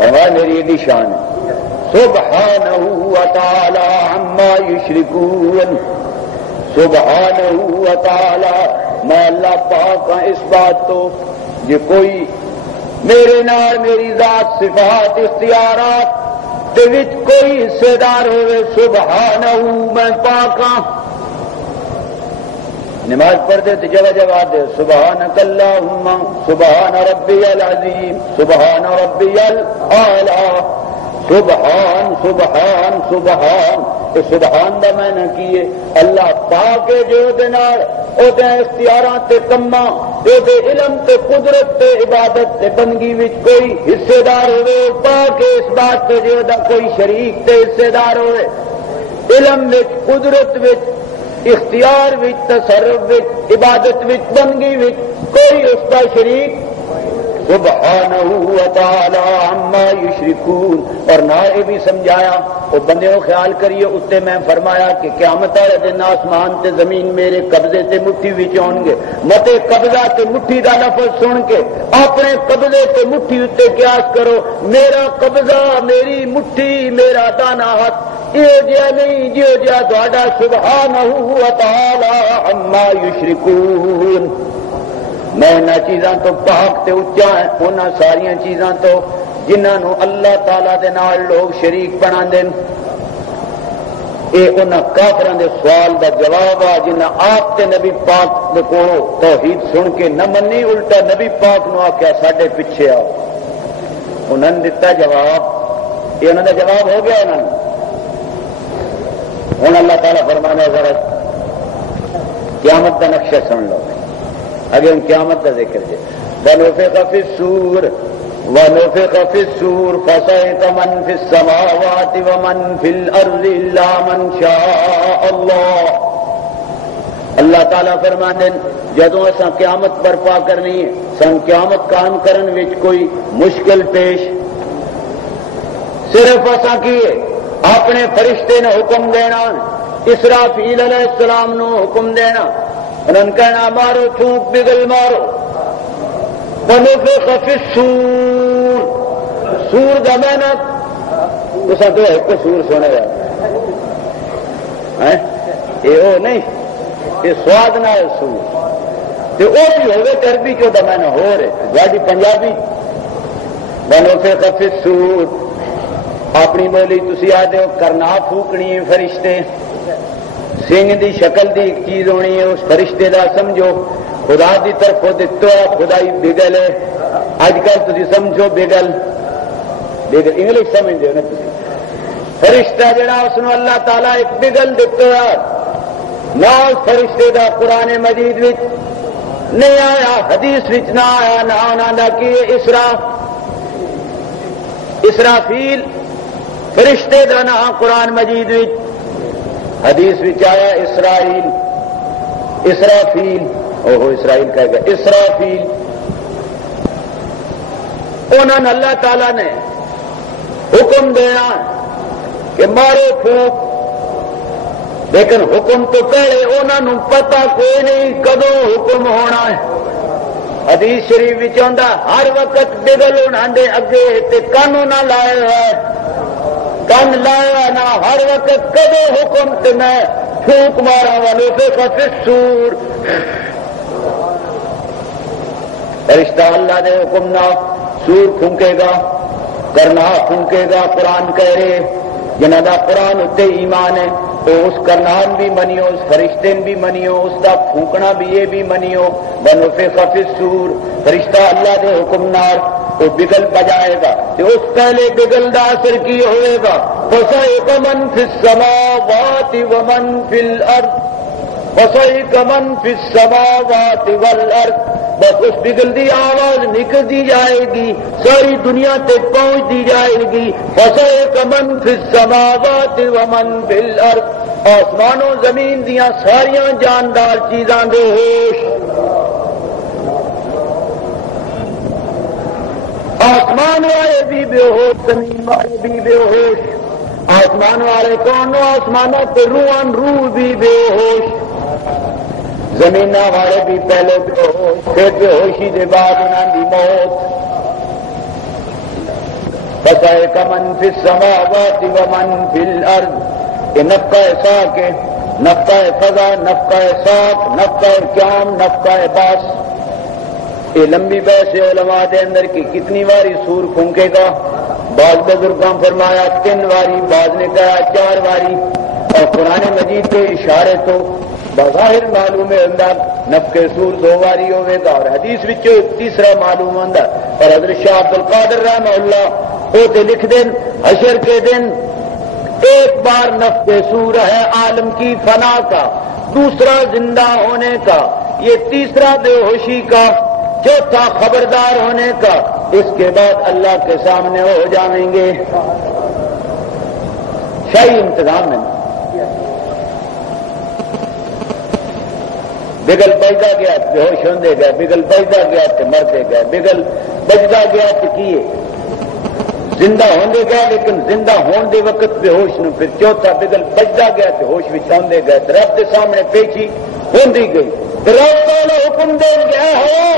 ہمارا میری یہ شان ہے سبحانہ وتعالی عما یشرکون سبحانہ وتعالی میں اللہ پاک ہاں اس بات تو یہ کوئی میرے نال میری ذات صفات اختیارات دے وچ کوئی حصے دار ہوئے سبحانہ میں پاک ہاں نماز پڑھتے تو جواب دے سبحانک اللہم سبحان ربی العظیم سبحان ربی الاعلی سبحان سبحان سبحان سبحان دا میں نہ کیے اللہ پاک جو دے نال او دے اختیارات تے کما او دے علم تے قدرت تے عبادت تے بندگی وچ کوئی حصے دار ہوئے پاک اس بات تے جو دا کوئی شریک تے حصے دار ہوئے علم وچ قدرت وچ اختیار وچ تصرف وچ عبادت وچ بندگی وچ کوئی اس کا شریک سبحانہ وتعالی عما یشرکون، اور نہ یہ بھی سمجھایا وہ بندے کو خیال کریے اتنے میں فرمایا کہ قیامت والے دن آسمان تے زمین میرے قبضے تے مٹھی وچ ہون گے، متے قبضہ تے مٹھی دا لفظ سن کے اپنے قبضے تے مٹھی اتنے قیاس کرو، میرا قبضہ میری مٹھی میرا دانا ہاتھ یہ جا نہیں جو جا تہاڈا سبحانہ وتعالی عما یشرکون، میں ان چیزاں تو پاک تے اچا ہے، ان ساریا چیزاں تو جنہوں اللہ تعالی دے نال لوگ شریک بنا دین، یہ ان کافراں دے سوال دا جواب آ جنہاں آپ تے نبی پاک دے کولوں توحید سن کے نہ منی، الٹا نبی پاک نو آخیا ساڈے پیچھے آؤ، انہوں نے دتا جواب، یہ انہوں دا جواب ہو گیا انہوں نے۔ ہوں اللہ تعالیٰ فرمانا ذرا قیامت کا نقشہ سن لو، اگر قیامت کا ذکر ہے وَنُفِخَ فِي الصُّورِ وَنُفِخَ فِي الصُّورِ فَصَعِقَ مَنْ فِي السَّمَاوَاتِ وَمَنْ فِي الْأَرْضِ إِلَّا مَنْ شَاءَ اللَّهُ، اللہ تعالیٰ فرماندے جدوں اساں قیامت برپا کرنی ہے، سن قیامت قائم کرن وچ کوئی مشکل پیش صرف اساں کی اپنے فرشتے نے حکم دینا، اسرافیل علیہ السلام نو حکم دینا، انہوں نے کہنا مارو تھوک بگل مارو، وَنُفِخَ فِي الصُّورِ، سور کا معنی اس تو ایک سور سنے گا یہ وہ نہیں، یہ سواد نہ ہے سور، تو وہ بھی ہوگی عربی چو دا معنی ہو رہے گاڑی پنجابی وَنُفِخَ فِي الصُّورِ، اپنی بولی تسی آدھے ہو کرنا پھوکنی ہے فرشتے، سنگ دی شکل دی ایک چیز ہونی ہے، اس فرشتے دا سمجھو خدا دی طرف دتو ہے، خدائی بگل ہے، اج کل تسی سمجھو بگل بگل انگلش سمجھ دو نا تسی، فرشتہ جڑا اس نو اللہ تعالیٰ ایک بگل دتو ہے، نہ اس فرشتے دا قرآن مجید وچ نہیں آیا، حدیث وچ نہ آیا، نہ آنا نہ کی اسرافیل فرشتے دا نہ قرآن مجید وچ، حدیث وچ آیا اسرافیل اسرائیل کہے گا اسرافیل، انہوں نے اللہ تعالی نے حکم دینا کہ مارو پھونک، لیکن حکم تو پہلے انہوں نے پتا کوئی نہیں کدوں حکم ہونا ہے، حدیث شریف وچ آندا ہر وقت بگل انہاں دے اگے تے کن نہ لائے ہوئے، کن لایا نہ ہر وقت کدو حکم تے میں پھونک مارا وَنُفِخَ فِي الصُّورِ، فرشتہ اللہ دے حکم نہ سور پھونکے گا، کرنا پھونکے گا، قرآن کہہ رہے جنہاں دا قرآن اتے ایمان ہے تو اس کرنان بھی منیو، اس فرشتے بھی منیو، اس دا پھونکنا بھی یہ بھی منیو، وَنُفِخَ فِي الصُّورِ، فرشتہ اللہ دے حکم نال تو بگل بجائے گا، تو اس پہلے بگل دا اثر کی ہوئے گا، فَصَعِقَ مَنْ فِي السَّمَاوَاتِ وَمَنْ فِي الْأَرْضِ، فَصَعِقَ مَنْ فِي السَّمَاوَاتِ وَالْأَرْضِ، بس اس بگل دی آواز نکل دی جائے گی، ساری دنیا تے پہنچ دی جائے گی، فَصَعِقَ مَنْ فِي السَّمَاوَاتِ وَمَنْ فِي الْأَرْضِ، آسمان و زمین دیاں ساریاں جاندار چیزاں دے ہوش، آسمان والے بھی بے ہوش، زمین والے بھی بے ہوش، آسمان والے کون؟ آسمانوں پہ روحاں روح بھی بے ہوش، زمین والے بھی پہلے بے ہوش، پھر بے ہوشی دے بعد انہوں دی موت، فَصَعِقَ مَنْ فِي السَّمَاوَاتِ وَمَنْ فِي الْأَرْضِ، یہ نفقہ ساق ہے، نفقہ فضا، نفقہ ساق، نفقہ قیام، نفقہ باس، یہ لمبی بحث علماء دے اندر کی کتنی واری سور پھونکے گا، بعض بزرگاں فرمایا 3 واری، بعض نے کہا 4 واری، اور قرآن مجید کے اشارے تو بظاہر معلوم ہے اندر نفقے سور 2 واری ہوئے گا، اور حدیث وچوں تیسرا معلوم اندر، اور حضرت شاہ عبد القادر رحمہ اللہ وہ تے لکھ دیں حشر کے دن ایک بار نفقے سور ہے عالم کی فنا کا، دوسرا زندہ ہونے کا، یہ تیسرا بے ہوشی کا، چوتھا خبردار ہونے کا، اس کے بعد اللہ کے سامنے ہو جائیں گے، شاہی انتظام ہے۔ بگل بجتا گیا بے ہوش ہوندے گئے، بگل بجتا گیا تے مرتے گئے، بگل بجتا گیا تے کیے زندہ ہوندے گئے، لیکن زندہ ہون دے وقت بے ہوش نو پھر چوتھا بگل بجتا گیا تے ہوش وچ آندے گئے، رب دے سامنے پیچی ہوندی گئی، رب تعالی حکم دے گیا ہوا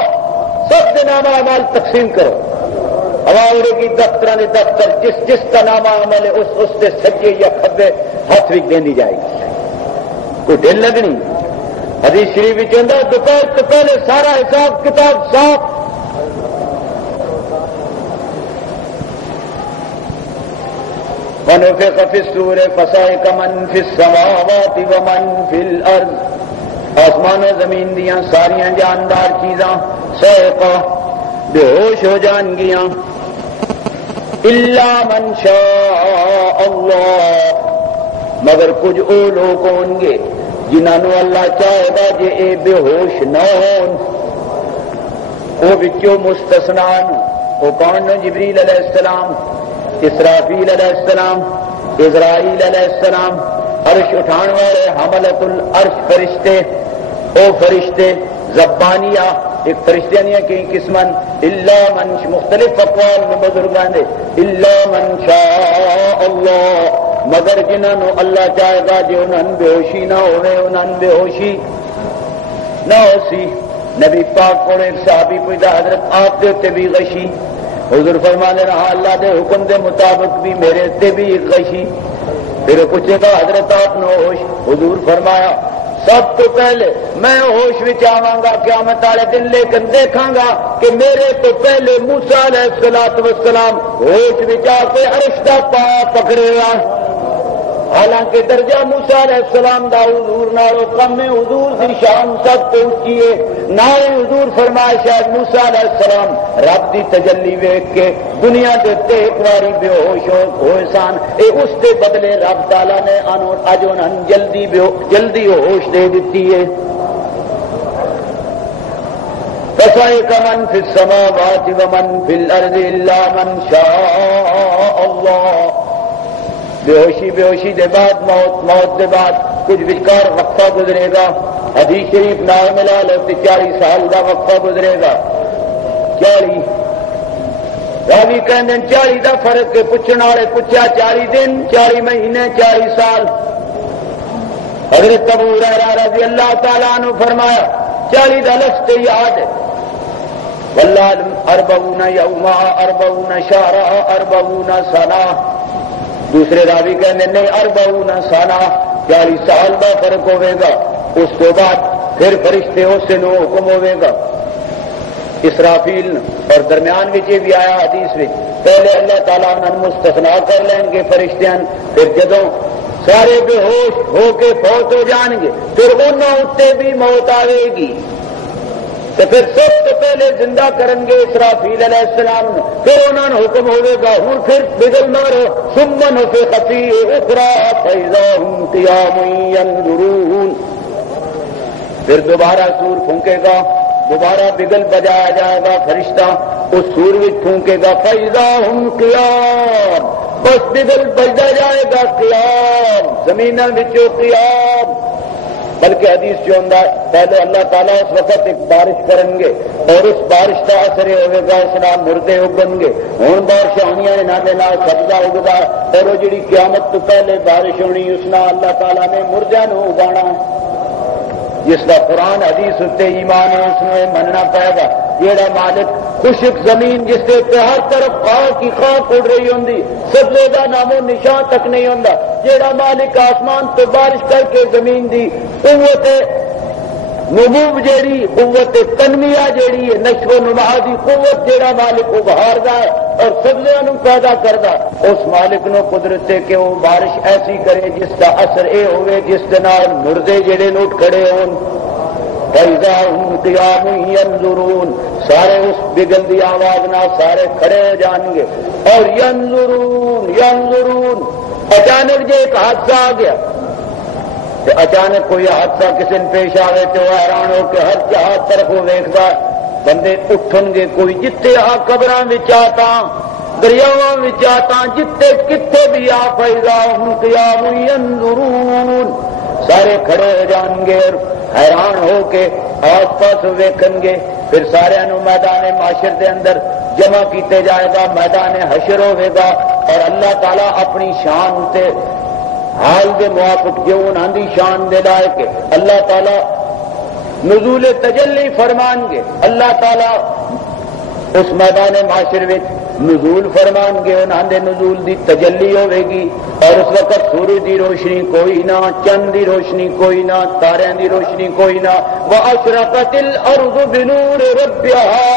سب دے نامہ اعمال تقسیم کرو، ہوا اڑے گی دفتر نے دفتر، جس کا نامہ عمل ہے اس سے سجے یا کھبے ہاتھ وچ دینی جائے گی، کوئی ڈل لگنی۔ حدیث شریف وچ ہوندا دوپہر تو پہلے سارا حساب کتاب صاف، وَنُفِخَ فِي الصُّورِ فَصَعِقَ مَن فِي السَّمَاوَاتِ وَمَن فِي الْأَرْضِ، آسمان و زمین دیاں ساریاں جاندار چیزاں صعقہ بے ہوش ہو جان گیاں، اِلَّا مَن شَاءَ اللَّهُ، مگر کچھ او لوگ ہوں گے جنہوں اللہ چاہے گا جے اے بے ہوش نہ ہون، وہ بچوں مستثنان، وہ کون نے؟ جبریل علیہ السلام، اسرافیل علیہ السلام، اسرائیل علیہ السلام، عرش اٹھان والے حملۃ العرش فرشتے، او فرشتے زبانیہ، ایک فرشتے نہیں کئی قسمن، الا من، مختلف اقوال میں بزرگان دے، الا من شاء اللہ، مگر جنہوں اللہ چاہے گا جو انہوں بے ہوشی نہ ہوئے، انہوں بے ہوشی نہ ہو سی۔ نبی پاک کو ایک صحابی پوچھا حضرت آپ دے تے بھی غشی، حضور فرمانے رہا اللہ دے حکم دے مطابق بھی میرے تے بھی غشی، پھر پوچھے گا حضرت آپ نو ہوش، حضور فرمایا سب تو پہلے میں ہوش وچ آواں گا قیامت والے دن، لیکن دیکھاں گا کہ میرے تو پہلے موسیٰ علیہ السلام ہوش وچ آ کے عرش دا پا پکڑے گا، حالانکہ درجہ موسیٰ علیہ السلام دا حضور نالو کم ہے، حضور دی شان سب تو اونچی ہے، نال حضور فرمائے شاید موسیٰ علیہ السلام رب دی تجلی ویکھ کے دنیا دے تے ایک واری بے ہوش ہوئے سان، اے اس دے بدلے رب تعالی نے اج انہاں جلدی ہوش دے دتی ہے۔ فَصَعِقَ مَن فِي السَّمَاوَاتِ وَمَن فِي الْأَرْضِ إِلَّا مَن شَاءَ اللَّهُ، بے ہوشی دے بعد موت دے بعد کچھ وچکار وقفہ گزرے گا، حدیث شریف نال ملا لو 40 سال دا وقفہ گزرے گا، 40 راوی کہندے 40 دا فرق کے پوچھنے والے پوچھا 40 دن 40 مہینے 40 سال، حضرت ابو ہریرہ رضی اللہ تعالیٰ عنہ فرمایا 40 دا لفظ تے یاد ہے، واللہ 40 یوما 40 شہرا 40 سنہ، دوسرے راوی کہنے نہیں 40 سالہ 40 سال کا فرق ہوئے گا، اس کو بعد پھر فرشتے سے نو حکم ہوئے گا اسرافیل، اور درمیان میں یہ بھی آیا حدیث میں پہلے اللہ تعالیٰ نے مستثنا کر لیں گے فرشتیاں، پھر جدوں سارے بے ہوش ہو کے فوت ہو جان گے پھر انہوں اتنے بھی موت آئے گی، تو پھر سب سے پہلے زندہ کریں گے اسرافیل علیہ السلام نے، پھر انہوں نے حکم ہوئے گا ہوں پھر بگل مارو، ثم نفخ فیہ اخری فاذا هم قیام ینظرون، پھر دوبارہ سور پھونکے گا، دوبارہ بگل بجایا جائے گا، فرشتہ اس سور میں پھونکے گا، فاذا هم قیام، بس بگل بجا جائے گا قیام، زمینوں وچوں قیام، بلکہ حدیث جو اندر پہلے اللہ تعالیٰ اس وقت ایک بارش کریں گے اور اس بارش کا اثر ہوئے گا اس نام مردے اگن گے، ہوں بارش آنی نہ سبزہ اگتا، اور وہ جڑی قیامت تو پہلے بارش ہونی اس نام اللہ تعالیٰ نے مردے نو اگانا، جس کا قرآن حدیث اتنے ایمان ہے اس میں مننا پائے گا، جیڑا مالک خشک زمین جس کے ہر طرف خاک کی خاک اڑ رہی ہوں سبزے کا نام و نشان تک نہیں ہوں، جیڑا مالک آسمان تو بارش کر کے زمین دی قوت نمو جیڑی قوت تنمیہ جیڑی ہے نشو و نما دی قوت جیڑا مالک ابھاردا ہے اور سبزیاں نو پیدا کردا، اس مالک نو قدرت ہے کہ وہ بارش ایسی کرے جس کا اثر اے ہوئے جس دے نال مردے جڑے نوٹ کھڑے ہون، فَإِذَا هُمْ قِيَامٌ يَنظُرُونَ، سارے اس بگل دی آواز نہ سارے کھڑے ہو جان گے، اور ینظرون اچانک جو ایک حادثہ آ گیا، تو اچانک کوئی حادثہ کسی نے پیش آئے تو وہ حیران ہو کے ہر طرف وہ ویکھدا، بندے اٹھن گے، کوئی جتے آ قبراں وچ آتا دریاواں وچ آتا جتے کتے بھی آ، فَإِذَا هُمْ قِيَامٌ يَنظُرُونَ، سارے کھڑے ہو جان گے، حیران ہو کے آس پاس ویکھن گے. پھر سارے نو میدان معاشر دے اندر جمع کیتے جائے گا, میدان حشر ہوے گا, اور اللہ تعالی اپنی شان تے حال دے موافق جو انہاں دی شان دے لائے کہ اللہ تعالی نزول تجلی فرمان گے. اللہ تعالی اس میدان معاشر وچ نزول فرمان گے, انہاں دے نزول دی تجلی ہوے گی, اور اس وقت سورج دی روشنی کوئی نہ, چند دی روشنی کوئی نہ, تاریاں دی روشنی کوئی نہ. واشرقت الارض بنور ربها,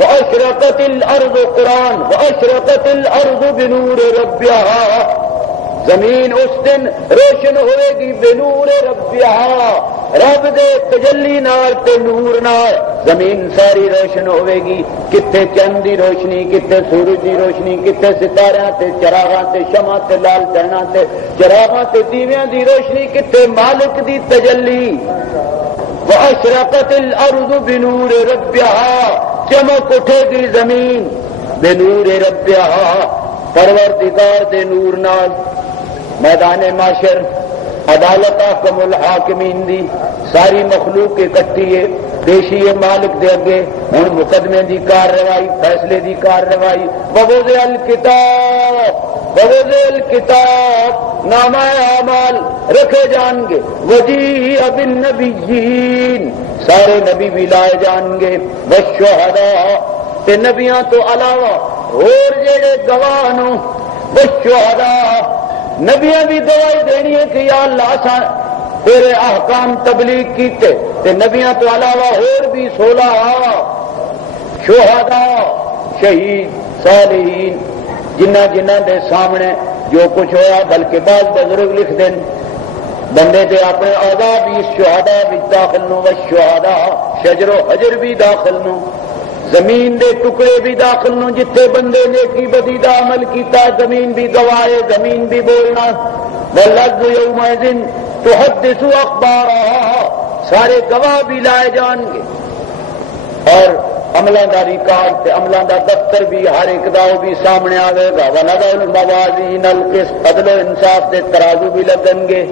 واشرقت الارض قرآن, واشرقت الارض بنور ربها, زمین اس دن روشن ہوئے گی بنور ربها, رب دے تجلی نال تے نور نال زمین ساری روشن ہوئے گی. کتے چند دی روشنی, کتے سورج دی روشنی, کتے ستاریاں تے چراغاں تے شمع تے لال ٹہنا تے چراغاں تے دیویاں دی روشنی, کتے مالک دی تجلی. واشرقت الارض بنور ربها, چمک اٹھے گی زمین بنور ربها, پروردگار دے نور نال. میدان معاشر عدالت حکم الحاکمین دی ساری مخلوق اکٹھی ہے, پیشی ہے مالک دے اگے. ہن مقدمے دی کارروائی, فیصلے دی کارروائی. ووضع الکتاب, ووضع الکتاب, نامہ اعمال رکھے جان گے. وجیء بالنبیین, سارے نبی بھی لائے جان گے. والشہداء, تے نبیاں تو علاوہ اور جڑے گواہ نو. والشہداء, نبیاں بھی گواہی دینی ہے کہ یا اللہ اساں تیرے احکام تبلیغ کیتے, تے نبیاں تو علاوہ اور بھی 16 شہداء, شہید, صالحین, جنہ دے سامنے جو کچھ ہوا. بلکہ بعض بزرگ لکھ دیں بندے دے اپنے اعضاء بھی شہداء بھی داخل نو. والشہداء, شجر و حجر بھی داخل نو, زمین دے ٹکڑے بھی داخل نو, جتھے بندے نے کی بدی دا عمل کیتا زمین بھی گواہے, زمین بھی بولنا. والارض یومئذ تحدث اخبارها, سارے گواہ بھی لائے جان گے. اور عملاں دا ریکارڈ تے عملاں دا دفتر بھی ہر ایک دا بھی سامنے آئے گا. ونضع الموازین القسط, عدل و انصاف دے ترازو بھی لگن گے.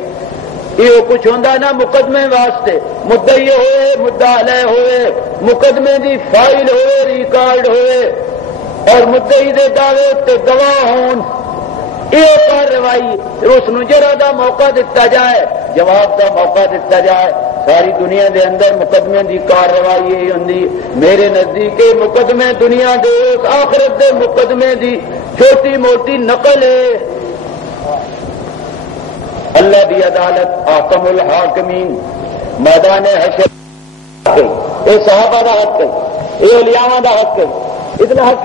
یہ کچھ ہوندا نا مقدمے واسطے, مدعی ہوئے, مدعا علیہ ہوئے, مقدمے دی فائل ہوئے, ریکارڈ ہوئے, اور مدعی دے دعوے تے گواہ ہون. یہ کارروائی اس نو جرا دا موقع دتا جائے, جواب دا موقع دتا جائے. ساری دنیا دے اندر مقدمے دی کارروائی یہ ہوندی. میرے نزدیک مقدمے دنیا دے آخرت دے مقدمے دی چھوٹی موٹی نقل ہے. اللہ دی عدالت احکم الحاکمین, میدان حشر, یہ صحابہ دا حق ہے, یہ اولیاء دا حق ہے. اتنا حق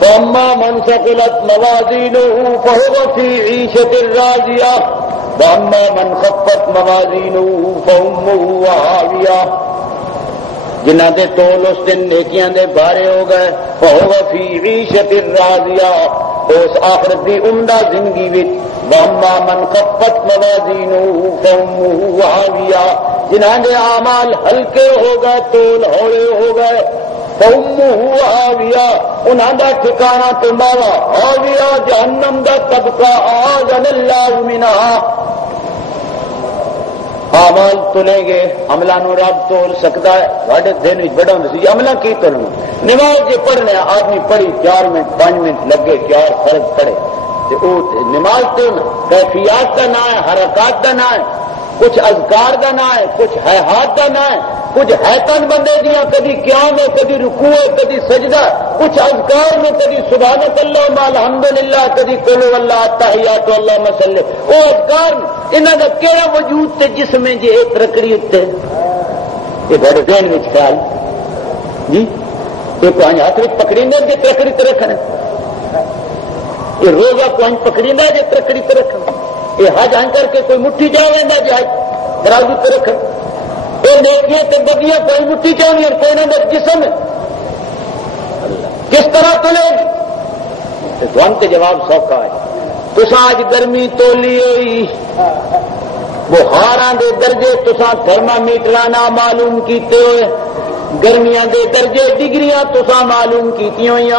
فأما من ثقلت موازينه فهو في عيشة راضية وأما من خفت موازينه فأمه هاوية. جنہ دے تول اس دن نیکیاں دے بھارے ہو گئے, فهو في عيشة راضية, اس آخرت دی عمدہ زندگی وچ. وأما من خفت موازينه فأمه هاوية, جنہ دے اعمال ہلکے ہو گئے, تول ہولے ہو گئے, فأمه هاوية, انہاں دا ٹھکانہ تو ماوا ہاویہ, جہنم دا طبقہ, اعاذنا اللہ منها. اعمال تلیں گے, عملہ نو رب تول سکتا ہے. واڈے دن بڑا سی عملہ کی تلنا. نماز جی پڑھنے آدمی پڑھی 4 منٹ 5 منٹ لگے, 4 فرض پڑھے, نماز تو کیفیات کا نام ہے, حرکات کا نام ہے, کچھ اذکار کا نام ہے, کچھ ہاتھ کا نام ہے, کچھ حیتن بندے دیا, کدی قیام ہے, کدی رکوع ہے, کدی سجدہ, کچھ اذکار میں کدی سبحانک اللہم الحمدللہ, کدی قل واللہ التحیات اللہم صلی. وہ اذکار انہاں دا کیڑا وجود تے جسم میں جی ایک رکڑی تے یہ بڑے ذہن وچ خیال جی یہ کوئی ہاتھ میں پکڑی گے جی ترکڑی تو رکھنا، یہ روزہ کوئی پکڑی گا جی ترکڑی تو رکھنا، یہ حج آن کر کے کوئی مٹھی چاہے گا جی حج برابری تو رکھنا، یہ نیکیاں تو بدیاں کوئی مٹھی چاہیے اور کوئی نہ جسم ہے، کس طرح تلے گی؟ تو کے جواب سوکھا ہے. تسا اج گرمی تولی ہوئی بخاراں دے درجے تسا تھرما میٹراں نہ معلوم کیتے ہوئے، گرمیاں دے درجے ڈگریاں تسا معلوم کیتی ہوئی،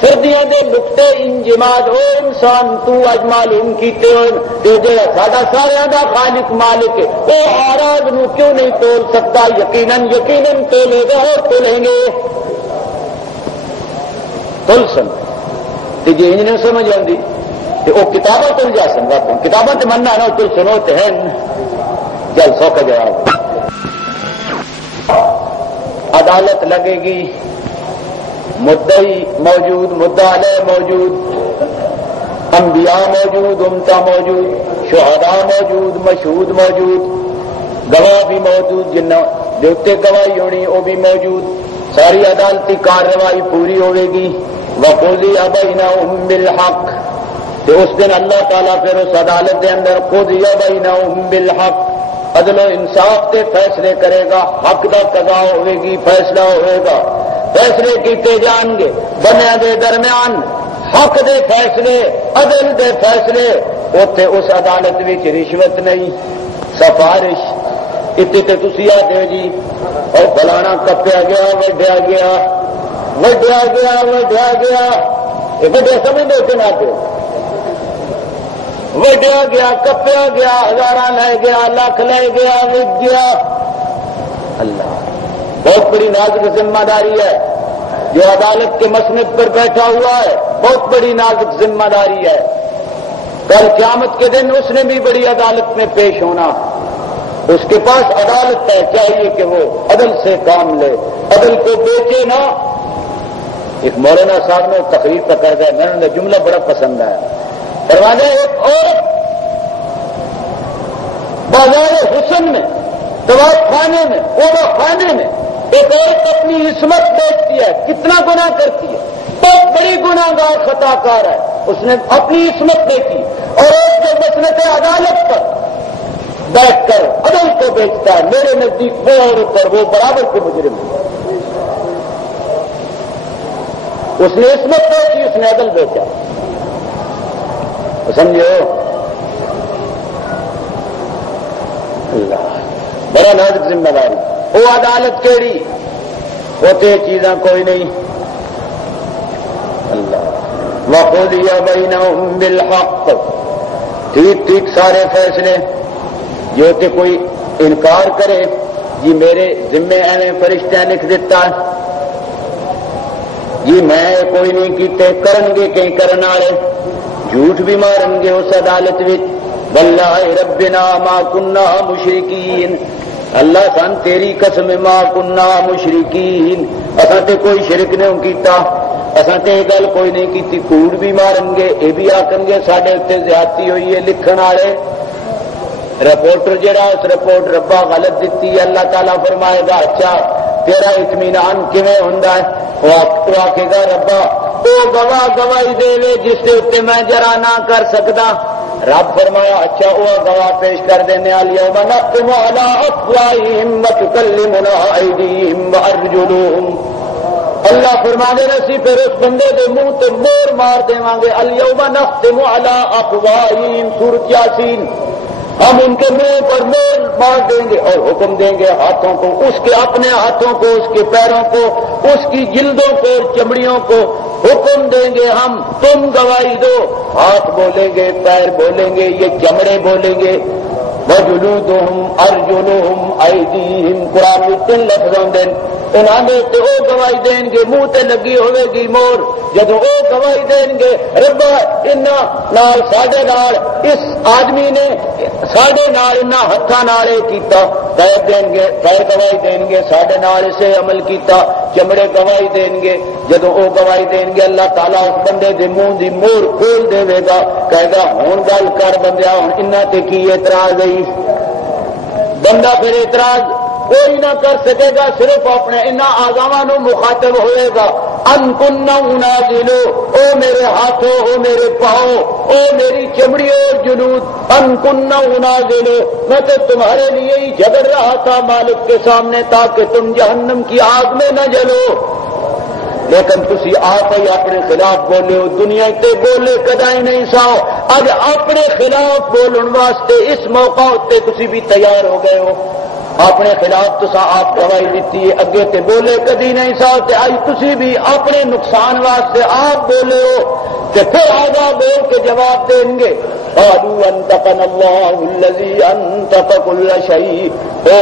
سردیاں دے نقطے انجماد ہو انسان تو اج معلوم کیتے ہوئے. جو ساڈا سارا دا خالق مالک ہے وہ آراز نو کیوں نہیں تول سکتا؟ یقیناً تولے گا اور تولیں گے. تل سن جی انہیں سمجھ آتی کہ وہ کتابیں تل جا سن بات کتابیں تو مننا نا تل سنو تو ہے چل سو کا جواب. عدالت لگے گی، مدعی موجود، مدعا علیہ موجود، انبیاء موجود، امتا موجود، شہداء موجود، مشہود موجود، گواہ بھی موجود، جنہوں دیوتے گواہی ہونی وہ بھی موجود، ساری عدالتی کارروائی پوری ہوئے گی. وقضی بینہم بالحق، تو اس دن اللہ تعالیٰ پھر اس عدالت کے اندر قضی بینہم بالحق عدل و انصاف کے فیصلے کرے گا. حق دا قضا ہوئے گی، فیصلہ ہوئے گا، فیصلے کیتے جان گے بنیا دے درمیان، حق دے فیصلے، عدل دے فیصلے. اوتھے اس عدالت وچ رشوت نہیں، سفارش اتنے تے تسی آتے جی اور فلانا کپیا گیا، وڈیا گیا، وڈیا گیا، وڈیا گیا، یہ وڈیا سمجھتے اتنے نہ آتے، وڈیا گیا، کپیا گیا، ہزار لے گیا، لاکھ لے گیا، وڈ گیا. اللہ بہت بڑی نازک ذمہ داری ہے جو عدالت کے مسند پر بیٹھا ہوا ہے، بہت بڑی نازک ذمہ داری ہے. کل قیامت کے دن اس نے بھی بڑی عدالت میں پیش ہونا، اس کے پاس عدالت ہے، چاہیے کہ وہ عدل سے کام لے، عدل کو بیچے نہ. ایک مولانا صاحب نے تقریر کا کر دیا، میں نے جملہ بڑا پسند آیا. فرمایا ایک اور بازار حسن میں، طواف خانے میں، اوڑا خانے میں ایک عورت اپنی عصمت بیچتی ہے، کتنا گناہ کرتی ہے، بہت بڑی گناہ گار خطا کار ہے، اس نے اپنی عصمت بیچی، اور ایک جو مسلط عدالت پر بیٹھ کر عدل کو بیچتا ہے، میرے نزدیک وہ عورت اور وہ برابر کے مجرم ہے. اس نے عصمت بیچی، اس نے عدل بیچا. سمجھو اللہ بڑا نازک ذمہ داری. وہ عدالت کیڑی ہوتے چیزاں کوئی نہیں. اللہ وقضی بینہم بالحق، ٹھیک ٹھیک سارے فیصلے. جو کہ کوئی انکار کرے جی میرے ذمے ایویں فرشتہ لکھ دیتا ہے، جی میں کوئی نہیں کیتے، کرن گے کہیں کرن والے، جھوٹ بھی مارن گے اس عدالت وچ. واللہ ربنا ما کننا مشرکین، اللہ سن تیری قسم ما کننا مشرکین، اساں تے کوئی شرک نہیں کیتا، اساں تے یہ گل کوئی نہیں کیتی. کوڑ بھی مارن گے، یہ بھی آکھن گے ساڈے اتنے زیادتی ہوئی ہے لکھن والے. رپورٹر جڑا اس رپورٹ ربا غلط دیتی ہے، اللہ تعالیٰ فرمائے گا اچھا تیرا اطمینان کیویں ہوندا ہے؟ وہ آکھے گا ربا وہ گواہ گواہی دے جس کے اتنے میں جرا نہ کر سکتا. رب فرمایا اچھا وہ گواہ پیش کر دینے الیوم نختم علی افواہہم وتکلمنا ایدیہم وارجلہم. اللہ فرما دے رسی پھر اس بندے دے منہ تے مور مار دیواں گے. الیوم نختم علی افواہہم سورۃ یاسین. ہم ان کے منہ پر مور مار دیں گے اور حکم دیں گے ہاتھوں کو، اس کے اپنے ہاتھوں کو، اس کے پیروں کو، اس کی جلدوں کو اور چمڑیوں کو حکم دیں گے ہم تم گواہی دو. ہاتھ بولیں گے، پیر بولیں گے، یہ چمڑے بولیں گے. وجلودہم ارجلہم ایدیہم، قرآن میں 3 لفظ ہوندے انہاں دے تے او گواہی دیں گے، منہ تے لگی ہوئے گی مور. جدو او گواہی دیں گے ربا انہاں نال ساڈے نال اس آدمی نے ساڈے نال انہاں ہتھاں نال کیتا، پیر دیں گے، پیر گواہی دیں گے ساڈے نال اسے عمل کیتا، چمڑے گواہی دیں گے. جدو او گواہی دیں گے اللہ تعالیٰ اس بندے دے منہ دی مور کھول دے گا، کہے گا ہن گل کر بندیا، ہن انہاں تے کی اعتراض ہے؟ بندہ پھر اعتراض کوئی نہ کر سکے گا، صرف اپنے ان آزاواں نو مخاطب ہوئے گا۔ ان کننا انازلو، او میرے ہاتھوں، او میرے پاؤں، او میری چمڑی اور جلود، ان کننا انازلو، میں تو تمہارے لیے ہی جھگڑ رہا تھا مالک کے سامنے تاکہ تم جہنم کی آگ میں نہ جلو، لیکن تسی آپ ہی اپنے خلاف بولے ہو، دنیا تے بولے کدائی نہیں ساؤ، اج اپنے خلاف بولن واسطے اس موقع تے تسی بھی تیار ہو گئے ہو، اپنے خلاف تسا آپ گواہی دیتی ہے، اگے تے بولے کدی نہیں ساؤ، تے اج تسی بھی اپنے نقصان واسطے آپ بولے ہو، تے پھر آگا بول کے جواب دیں گے قالوا انطقنا اللہ الذی انطق کل شیء، او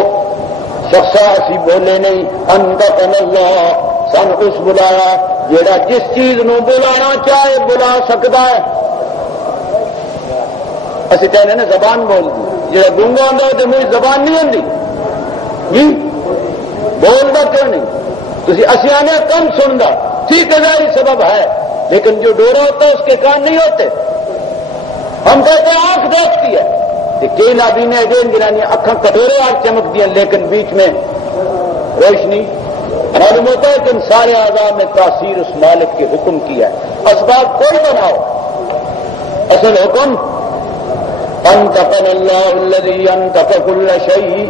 شخصا اسی بولے نہیں، انطقنا اللہ، سن اس بلایا جیڑا جس چیز نو بلانا چاہے بلا سکتا ہے۔ اسی کہنے نے زبان بول دی، جیڑا گونگا ہوتا ہے تو میری زبان نہیں ہوتی جی، بولتا کیوں نہیں؟ تسی اسی آنے کم سندا، ٹھیک ہے ظاہری سبب ہے، لیکن جو ڈورا ہوتا ہے اس کے کان نہیں ہوتے۔ ہم کہتے ہیں آنکھ دیکھتی ہے، کہ نبی نے دین گرانی اکھاں کٹورے آگ چمک دیا، لیکن بیچ میں روشنی۔ معلوم ہوتا ہے کہ ان سارے اعضاء میں تاثیر اس مالک کے حکم کی ہے، اسباب کوئی بناؤ، اصل حکم انطقنا اللہ الذی انطق کل شیء۔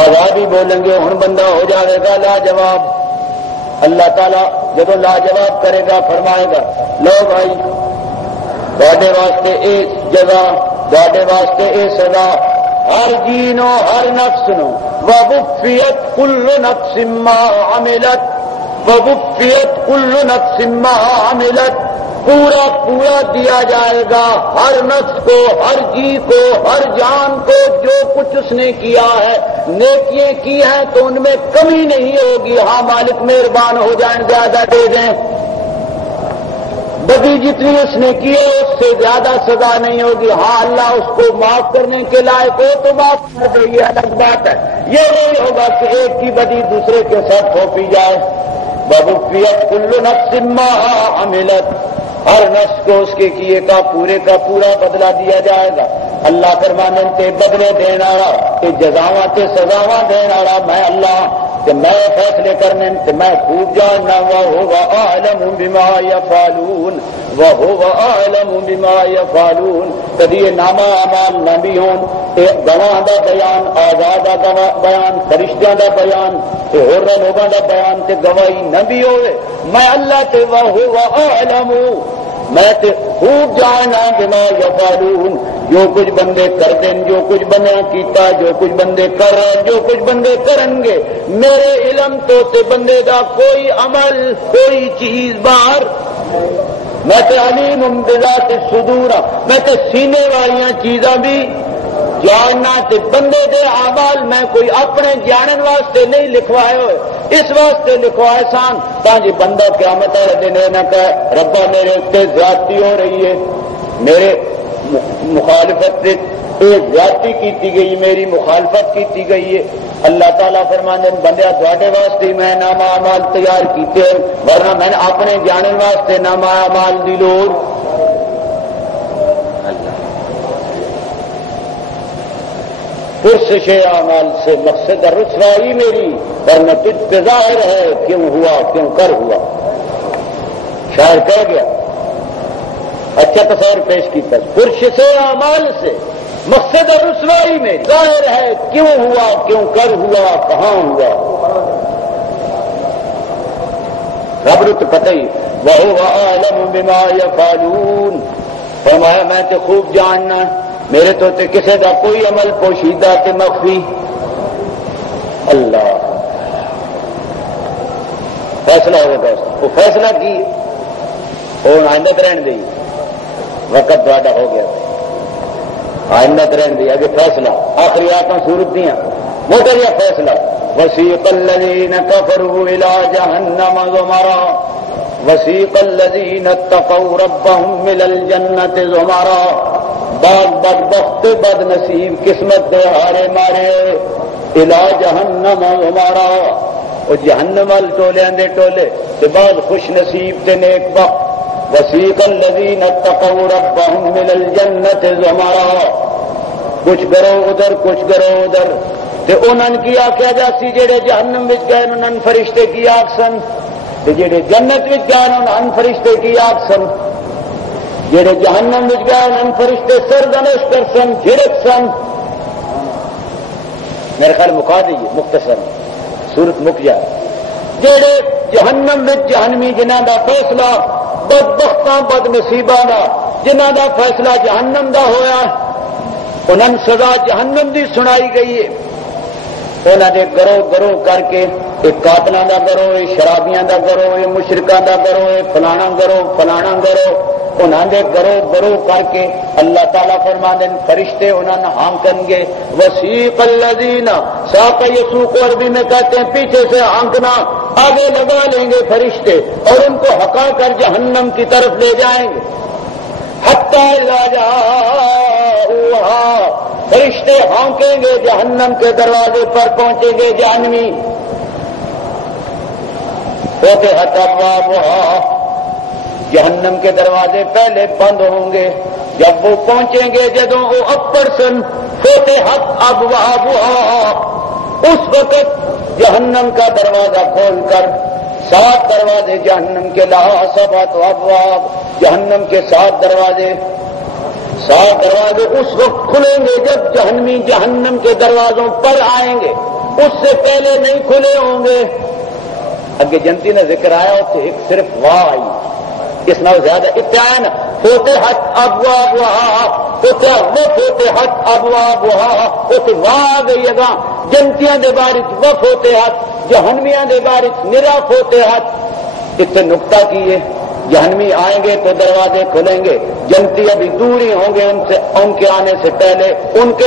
آواز ہی بولیں گے ہن بندہ ہو جائے گا لاجواب، اللہ تعالیٰ جب لاجواب کرے گا فرمائے گا لو بھائی تواڈے واسطے اے جزا، تواڈے واسطے اے سزا، ہر جینو ہر نفس نو ووفیت کل نفس ما عملت، ووفیت کل نفس ما عملت، پورا پورا دیا جائے گا ہر نفس کو، ہر جی کو، ہر جان کو جو کچھ اس نے کیا ہے، نیکیاں کی ہیں تو ان میں کمی نہیں ہوگی، ہاں مالک مہربان ہو جائیں زیادہ دے دیں، بدی جتنی اس نے کی ہے اس سے زیادہ سزا نہیں ہوگی، ہاں اللہ اس کو معاف کرنے کے لائق ہو تو معاف کر دے، یہ الگ بات ہے، یہ نہیں ہوگا کہ ایک کی بدی دوسرے کے ساتھ تھوپی جائے۔ ووفیت کل نفس ما عملت، ہر نفس کو اس کے کیے کا پورا بدلہ دیا جائے گا۔ اللہ فرمانے تے بدلے دینا والا، تے جزاواں تے سزاواں دینا والا میں اللہ، کہ میں فیصلے کرنے تے میں خوب جاننا، وَهُوَ أَعْلَمُ بِمَا يَفْعَلُونَ وَهُوَ أَعْلَمُ بِمَا يَفْعَلُونَ۔ کدی نامہ اعمال نہ بھی ہون، گواہ دا بیان، آزاد دا بیان، فرشتیاں دا بیان، تے ہور لوگاں دا بیان تے گواہی نہ بھی ہوئے، میں اللہ تے وَهُوَ أَعْلَمُ، میں تے خوب جاننا بما يفعلون، جو کچھ بندے کر دیں، جو کچھ بندہ کیتا، جو کچھ بندے کر رہے، جو کچھ بندے کریں گے، میرے علم تو تے بندے دا کوئی عمل، کوئی چیز باہر، میں تے علیم بذات الصدور، میں تے سینے والیاں چیزاں بھی جاننا، تے بندے دے اعمال میں کوئی اپنے جانن واسطے نہیں لکھوائے ہوئے، اس واسطے لکھوائے سان تاکہ بندہ قیامت والے دن نہ کہے ربا میرے اتنے زیادتی ہو رہی ہے، میرے مخالفت سے زیادتی کیتی گئی، میری مخالفت کیتی گئی ہے۔ اللہ تعالیٰ فرمانے بندیا تواڈے واسطے میں نامہ اعمال تیار کیتے، ورنہ میں نے اپنے جانن واسطے نامہ اعمال دی لوڑ۔ پرسش اعمال سے مقصد رسوائی میری، ورنہ تجھ پہ ظاہر ہے کیوں ہوا، کیوں کر ہوا۔ شاعر کہہ گیا، اچھا تصور پیش کیتا، پرسش اعمال سے مقصد رسوائی میں ظاہر ہے کیوں ہوا، کیوں کر ہوا، کہاں ہوا۔ رب رت پتہ ہی وَهُوَ أَعْلَمُ بِمَا يَفْعَلُونَ، فرمایا میں تے خوب جاننا، میرے تو تے کسے دا کوئی عمل پوشیدہ تے مخفی۔ اللہ فیصلہ ہوگا، وہ فیصلہ کی اور آئندہ رہن دی، وقت تھوڑا ہو گیا، آئندہ رہن دی، اگے فیصلہ آخری آیتاں سورت دیاں موٹر یا فیصلہ۔ وسیق الذین کفروا الی جہنم زمرا وسیق الذین اتقوا ربهم من الجنۃ زمرا، بعض بدبخت بد نصیب قسمت دے ہارے مارے الی جہنم زمرا، وہ جہنم وال ٹولے دے ٹولے، تے بعض خوش نصیب تے نیک بخت۔ وسیق الذین اتقوا ربهم من الجنۃ زمرا، کچھ کرو ادھر کچھ کرو ادھر، تے انہاں کی آکھیا جاسی جڑے جہنم وچ گئے انہاں فرشتے کی آکھسن تے جڑے جنت وچ گئے انہاں فرشتے کی آکھسن جڑے جہنم وچ گئے انہاں فرشتے سرزنش کرسن جھڑک سن میرے خیال مکا دیئے مختصر سورت مک جائے جڑے جہنم وچ جہنمی جنہاں دا فیصلہ بدبختاں بد نصیباں دا جنہاں دا فیصلہ جہنم دا ہویا انہاں سزا جہنم دی سنائی گئی ہے انہاں دے گروہ گروہ کر کے ایک قاتلاں دا گروہ ہے شرابیاں دا گروہ ہے مشرکاں دا گروہ ہے فلانا گروہ انہاں دے گروہ گروہ کر کے اللہ تعالیٰ فرماندے فرشتے انہاں ہانکن گے وسیق الذین ساق یسوق عربی میں کہتے ہیں پیچھے سے ہانکنا آگے لگا لیں گے فرشتے اور ان کو ہکا کر جہنم کی طرف لے جائیں گے حتی اذا جاؤہا فرشتے ہانکیں گے جہنم کے دروازے پر پہنچیں گے جہنمی فتحت ابوابہا جہنم کے دروازے پہلے بند ہوں گے جب وہ پہنچیں گے جدوں وہ اپر سن فتحت ابوابہا اس وقت جہنم کا دروازہ کھول کر 7 دروازے جہنم کے لہا 7 ابواب جہنم کے 7 دروازے اس وقت کھلیں گے جب جہنمی جہنم کے دروازوں پر آئیں گے اس سے پہلے نہیں کھلے ہوں گے اگے جنتی نے ذکر آیا اس سے ایک صرف واہ آئی اس نال زیادہ اتنا نا فتحت ابوابہا فتحت ابوابہا اس واہ آ گئی اگاں جنتیاں دے بارے فتحت جہنمیاں دے بارے نرا فتحت اتنے نقطہ کیے جہنمی آئیں گے تو دروازے کھلیں گے جنتی ابھی دور ہی ہوں گے ان کے آنے سے پہلے ان کے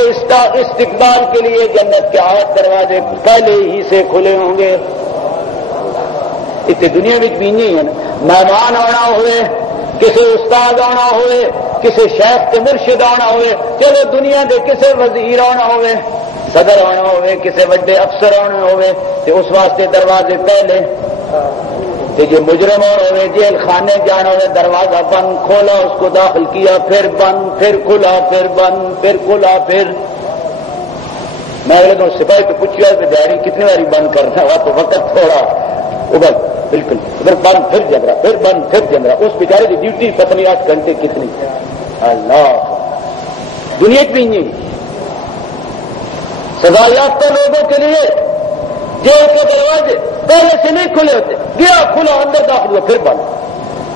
استقبال کے لیے جنت کے 8 دروازے پہلے ہی سے کھلے ہوں گے اتنے دنیا میں بھی نہیں ہے نا مہمان آنا ہوئے کسی استاد آنا ہوئے کسی شیخ کے مرشد آنا ہوئے چلو دنیا کے کسی وزیر آنا ہوئے صدر آنا ہوئے کسی بڑے افسر آنا ہوئے تو اس واسطے دروازے پہلے جو مجرم آنا ہوئے جیل خانے جانا ہوئے دروازہ بند کھولا اس کو داخل کیا پھر بند پھر کھلا پھر بند پھر کھلا پھر میں اگلے دن سپاہی کو پوچھا کہ ڈائری کتنی باری بند کرنا ہوا تو وقت تھوڑا ادھر بالکل ادھر بند پھر جم رہا پھر بند پھر جم رہا اس بیچارے کی ڈیوٹی پتہ نہیں 8 گھنٹے کتنی اللہ دنیا کی نہیں سزا یافتہ لوگوں کے لیے جیل کے دروازے پہلے سے نہیں کھلے ہوتے گیا کھلا اندر داخل ہوا پھر بند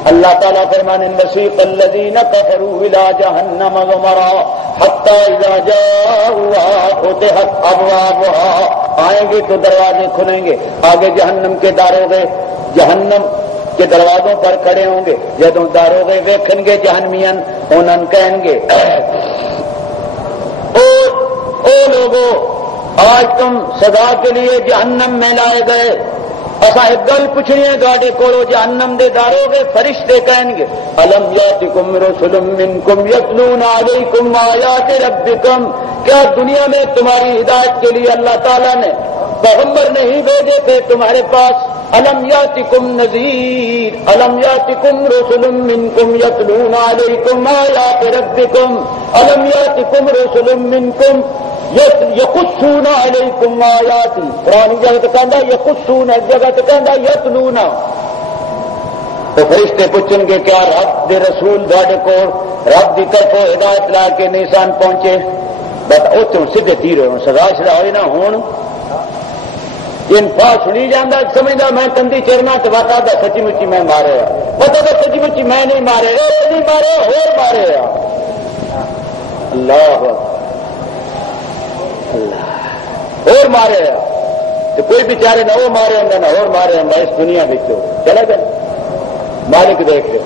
اللہ تعالیٰ فرمانے وسیق الذین کفروا الی جہنم زمرا حتی اذا جاؤہا فتحت ابوابہا آئیں گے تو دروازے کھلیں گے آگے جہنم کے داروغے جہنم کے دروازوں پر کھڑے ہوں گے جدوں داروغے ویکھن گے جہنمیاں انہاں کہیں گے او لوگو آج تم سزا کے لیے جہنم میں لائے گئے اصا ایک گل پوچھنی ہے گاڑی کولو جہنم دے داروغے فرشتے کہیں گے الم یاتکم رسل منکم یتلون علیکم آیات ربکم کیا دنیا میں تمہاری ہدایت کے لیے اللہ تعالیٰ نے پیغمبر نہیں بھیجے تھے تمہارے پاس الم یاتکم نذیر الم یاتکم رسل منکم یتلون علیکم آیات ربکم الم یاتکم رسل منکم یقصون علیکم آیاتی قرآن جگہ تو کہندا یقصون جگہ تو کہندا یتلون تو فرشتے پوچھیں گے کیا رب دے رسول تھوڑے کو رب دی طرف ہدایت لا کے نشان پہنچے بس اتوں سیدھے تیر ہو سزا شدا ہوئی نہ ہون انفا سنی جانا سمجھدا میں کندی چرنا تو بتا دا سچی مچی میں مارے بتا دا سچی مچی میں نہیں مارے نہیں مارے اور مارے اللہ اور مارے تو کوئی بیچارے نہ وہ مارے ہوں نہ اور مارے ہوں اس دنیا میں چلا گیا مالک دیکھ لو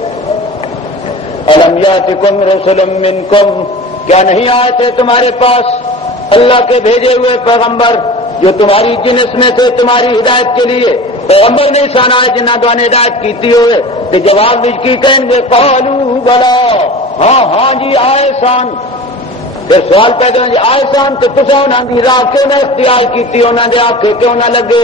الم یاتکم رسل منکم کیا نہیں آئے تھے تمہارے پاس اللہ کے بھیجے ہوئے پیغمبر جو تمہاری جنس میں سے تمہاری ہدایت کے لیے پیغمبر نے شان آئے جنہ دونے ہدایت کیتی ہوئے کہ جواب بھی کی کہیں گے قالوا بلا ہاں ہاں جی آئے سان پھر سوال پیدا ہو جائے آئے سان تو تصا انہوں کی راہ کیوں نہ اختیار کی انہوں نے آنکھیں کیوں نہ لگے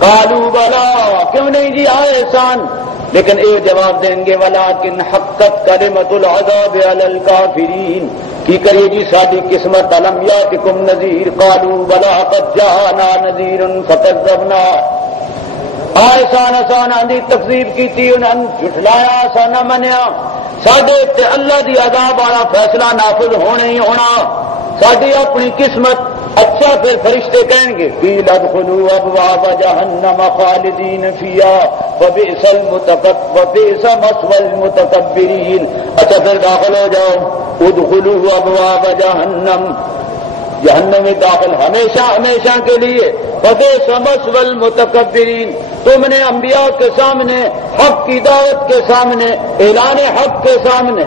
قالوا بلا کیوں نہیں جی آئے سان لیکن یہ جواب دیں گے ولکن حقت کلمۃ العذاب علی الکافرین کی کریے جی ساری قسمت الم یاتکم نذیر قالوا بلا قد جاءنا نذیر فکذبنا آسان آسان دی تکذیب کی تھی انہوں نے جھٹلایا آسانہ منیا ساڈے تے اللہ دی عذاب والا فیصلہ نافذ ہونا ہی ہونا ساری اپنی قسمت اچھا پھر فرشتے کہیں گے قیل ادخلوا ابواب جہنم خالدین فیہا وبئس مثوى المتکبرین اچھا پھر داخل ہو جاؤ ادخلوا ابواب جہنم جہنم میں داخل ہمیشہ ہمیشہ کے لیے وبئس مثوى المتکبرین تم نے انبیاء کے سامنے حق کی دعوت کے سامنے اعلان حق کے سامنے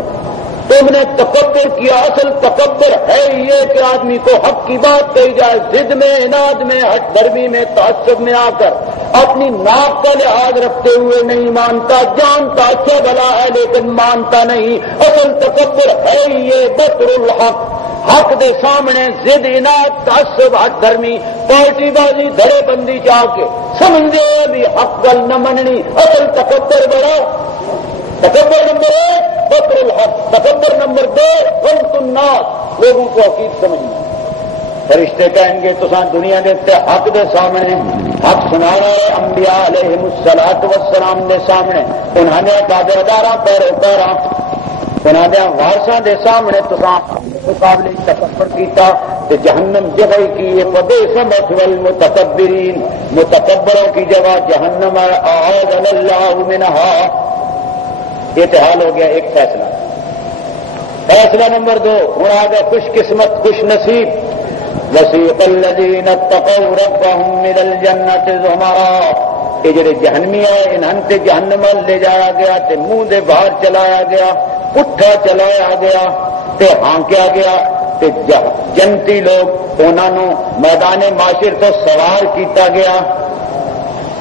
تم نے تکبر کیا اصل تکبر ہے یہ کہ آدمی کو حق کی بات کہی جائے ضد میں اناد میں ہٹ درمی میں تعصب میں آ کر اپنی ناک کا لحاظ رکھتے ہوئے نہیں مانتا جانتا اچھا بھلا ہے لیکن مانتا نہیں اصل تکبر ہے یہ بطر الحق حق دے سامنے ضد اناد تعصب ہٹ درمی پارٹی بازی دھڑے بندی چاہ کے سمجھے بھی حق گل نہ مننی اصل تکبر بڑا تکبر نمبر 1 بطر الحق تکبر نمبر 2 غمط الناس لوگوں کو حقیق سمجھنا فرشتے کہیں گے تو دنیا دیکھتے حق دے سامنے حق سنا رہے انبیاء علیہم الصلوۃ والسلام دے سامنے انہوں نے تابعداراں پیروکاراں انہوں نے وارثاں دے سامنے تو مقابلے تکبر کیتا کہ جہنم جگہ کی یہ وبئس مثوى المتکبرین متکبروں کی جگہ جہنم ہے اعاذنا اللہ منها یہ تو حال ہو گیا ایک فیصلہ فیصلہ نمبر 2 ہوں آ گیا خوش قسمت خوش نصیب وسیق الذین اتقوا ربهم من الجنۃ زمرا یہ جڑے جہنمی ہے انہاں تے جہنم لے جایا گیا تے منہ دے باہر چلایا گیا پٹھا چلایا گیا تے ہانکیا گیا تے جنتی لوگ انہاں نو میدان معاشر تو سوار کیتا گیا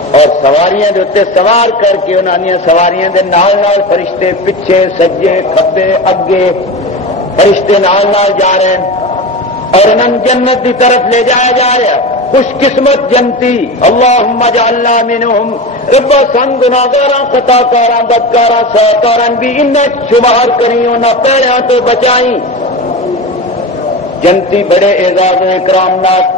اور سواریاں دے اتنے سوار کر کے انہوں نے سواریاں دے نال نال فرشتے پیچھے سجے کھبے اگے فرشتے نال نال جا رہے ہیں اور انہوں جنت کی طرف لے جایا جا رہا خوش قسمت جنتی اللہم اجعلنا منہم ربا سن گناہگاراں خطاکاراں بدکاراں سہکاراں بھی انہیں شمار کری انہاں پیڑیاں تو بچائیں جنتی بڑے اعزاز و اکرام ناک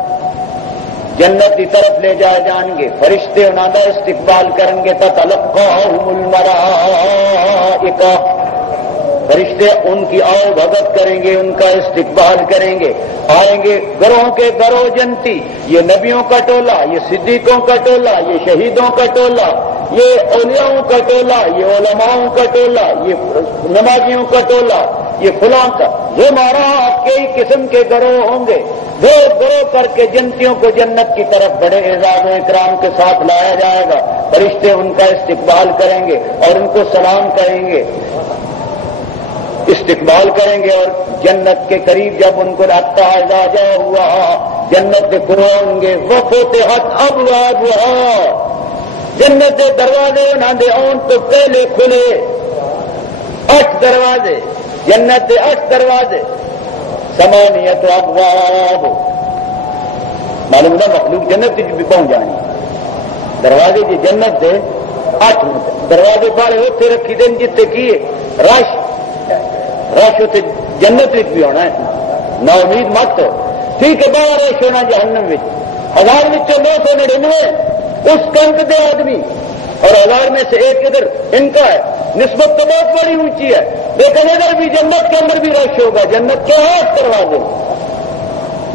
جنت کی طرف لے جائے جان گے فرشتے انہوں کا استقبال کریں گے تتلقاہم الملائکہ فرشتے ان کی آؤ بھگت کریں گے ان کا استقبال کریں گے آئیں گے گروہوں کے گروہ جنتی یہ نبیوں کا ٹولہ یہ صدیقوں کا ٹولہ یہ شہیدوں کا ٹولہ یہ اولیاؤں کا ٹولہ یہ علماؤں کا ٹولہ یہ نمازیوں کا ٹولہ یہ فلاں کا یہ ہمارا کئی قسم کے گروہ ہوں گے گروہ کر کے جنتیوں کو جنت کی طرف بڑے اعزاز و اکرام کے ساتھ لایا جائے گا فرشتے ان کا استقبال کریں گے اور ان کو سلام کریں گے استقبال کریں گے اور جنت کے قریب جب ان کو رابطہ اعزاز ہوا جنت کے قرآن گے وفتحت ابوابها جنت کے دروازے انہوں دے اون تو پہلے کھلے 8 دروازے جنت کے 8 دروازے 8 ابواب معلوم ہے مخلوق جنت کی بھی پہنچ جانی دروازے کی جنت کے 8 دروازے بڑے اتنے رکھی دیں جتنے کیے رش اتنے جنت بھی ہونا ہے نا امید مت ٹھیک ہے بڑا رش ہونا جہنم 1000 میں 999 اس کنک دے آدمی اور 1000 میں سے ایک ادھر ان کا ہے نسبت تو بہت بڑی اونچی ہے لیکن ادھر بھی جنت کے اندر بھی رش ہوگا جنت کے 8 دروازے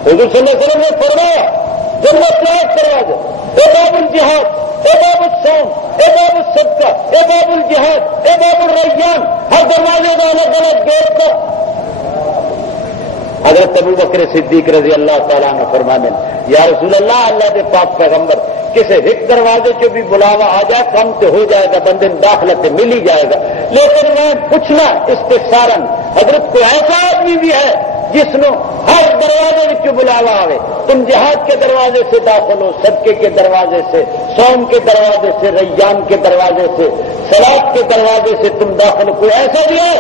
حضور صلی اللہ علیہ وسلم نے فرمایا جنت کے 8 دروازے اے باب الجہاد اے باب الصوم اے باب الصدقہ اے باب الجہاد اے باب الریان ہر دروازے کا الگ الگ گیٹ کا حضرت ابو بکر صدیق رضی اللہ تعالیٰ نے فرمایا یا رسول اللہ اللہ کے پاک پیغمبر کسی ایک دروازے سے بھی بلاوا آ جائے کم تو ہو جائے گا بندے داخلہ سے مل ہی جائے گا لیکن میں پوچھنا استفسارن حضرت کوئی ایسا آدمی بھی ہے جس نو ہر دروازے میں بلاوا آئے تم جہاد کے دروازے سے داخل ہو صدقے کے دروازے سے صوم کے دروازے سے ریان کے دروازے سے صلاۃ کے دروازے سے تم داخل ہو کوئی ایسا بھی ہے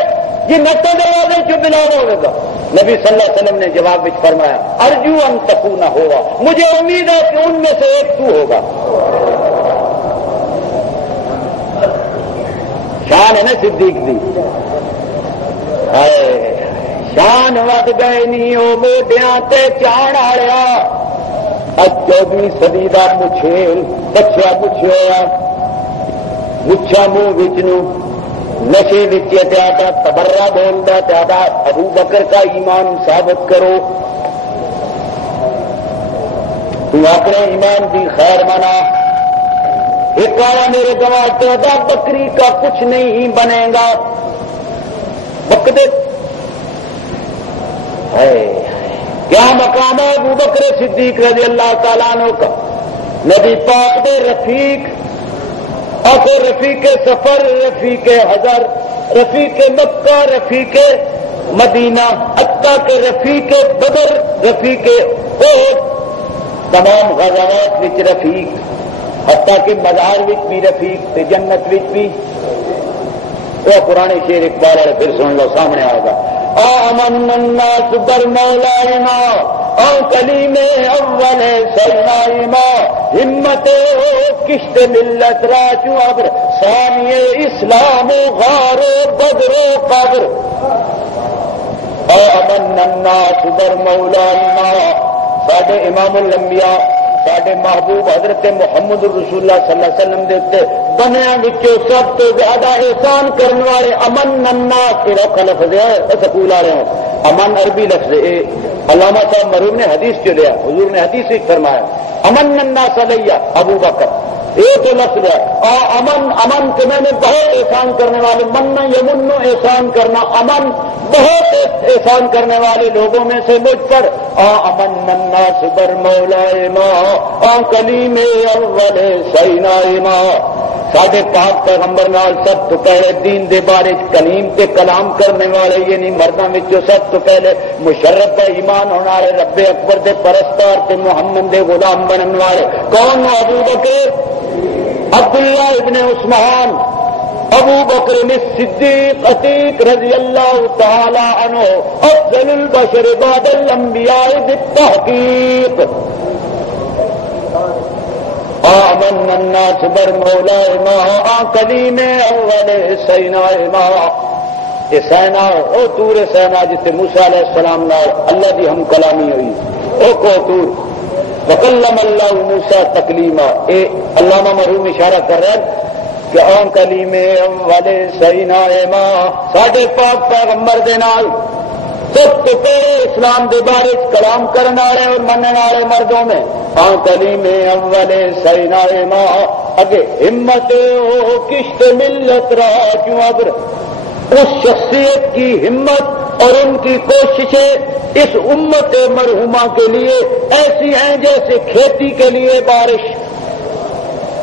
یہ 90 دروازے جو بلاوا ہوگا نبی صلی اللہ علیہ وسلم نے جواب میں فرمایا ارجو ان تکونا ہوگا مجھے امید ہے کہ ان میں سے ایک تو ہوگا شان ہے نا صدیق دی شان ود گئے نہیں وہ موڈیاں تے چاڑ آیا اب 14ویں صدی دا مچھیل بچیا مچھیا مچھا منہ بچنو نشے بچے آتا تبرہ بولتا آتا ابو بکر کا ایمان ثابت کرو تو اپنے ایمان کی خیر منا ایک آیا میرے گواہ چودہ بکری کا کچھ نہیں بنے گا بکدے کیا مقام ہے ابو بکر صدیق رضی اللہ تعالیٰ عنہ کا نبی پاک دے رفیق اور رفیق سفر رفیق حضر رفیق مکہ رفیق مدینہ حتیٰ کے رفیق بدر رفیق احد تمام غزوات وچ رفیق حتیٰ کہ مزار وچ بھی رفیق تے جنت وچ بھی وہ پرانے شیر اقبال والے پھر سن لو سامنے آئے گا آمن الناس برمولانا او کلیم اول سیدنا ہمت کشت ملت راجو ابر ثانی اسلام غار بدر قبر آمن الناس برمولانا ساڈے امام الانبیاء ساڈے محبوب حضرت محمد رسول اللہ صلی اللہ علیہ وسلم دے تے بنیا وچوں سب تو زیادہ احسان کرنے والے امن الناس کے رکھا لفظ ہے سکول آ رہے ہیں امن عربی لفظ ہے علامہ صاحب مرحوم نے حدیث چ لیا حضور نے حدیث سے فرمایا امن الناس علیہ ابو بکر یہ تو لفظ ہے امن امن کہ میں نے بہت احسان کرنے والے من یمن احسان کرنا امن بہت احسان کرنے والے لوگوں میں سے مجھ پر امن الناس بر مولائے ماں کلیم اول سیدنا ماں ساڈے پاک پیغمبر نال سب تو پہلے دین دے بارے کلیم تے کلام کرنے والے یعنی مردوں وچوں سب تو پہلے مشرف کا ایمان ہونے والے رب اکبر دے پرستار تے محمد دے غلام بننے والے کون ابو بکر عبداللہ ابن عثمان ابو بکر الصدیق عتیق رضی اللہ تعالی عنہ افضل البشر بعد الانبیاء بالتحقیق آمن الناس بر مولا ما کلیم اول سینا ما یہ سینا او تور سینا جس سے موسیٰ علیہ السلام نال اللہ دی ہم کلامی ہوئی او کو تور وکلم اللہ موسیٰ تکلیما اے علامہ مرحوم اشارہ کر رہے ہیں کہ آن کلیم اول سینا ما ساڈے پاک پیغمبر دے نال سب تو پہلے اسلام دے بارے کلام کرنے والے اور مننے والے مردوں میں آن کلیم اول سینا ما اگے ہمت ہو کشت ملت رہا کیوں ابر اس شخصیت کی ہمت اور ان کی کوششیں اس امت مرحومہ کے لیے ایسی ہیں جیسے کھیتی کے لیے بارش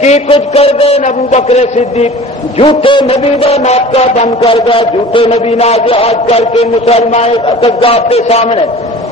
کی کچھ کر گئے ابو بکر صدیق جھوٹے نبی کا ناطقہ بند کر گیا جھوٹے نبی نا جہاد کر کے مسلمان کذاب کے سامنے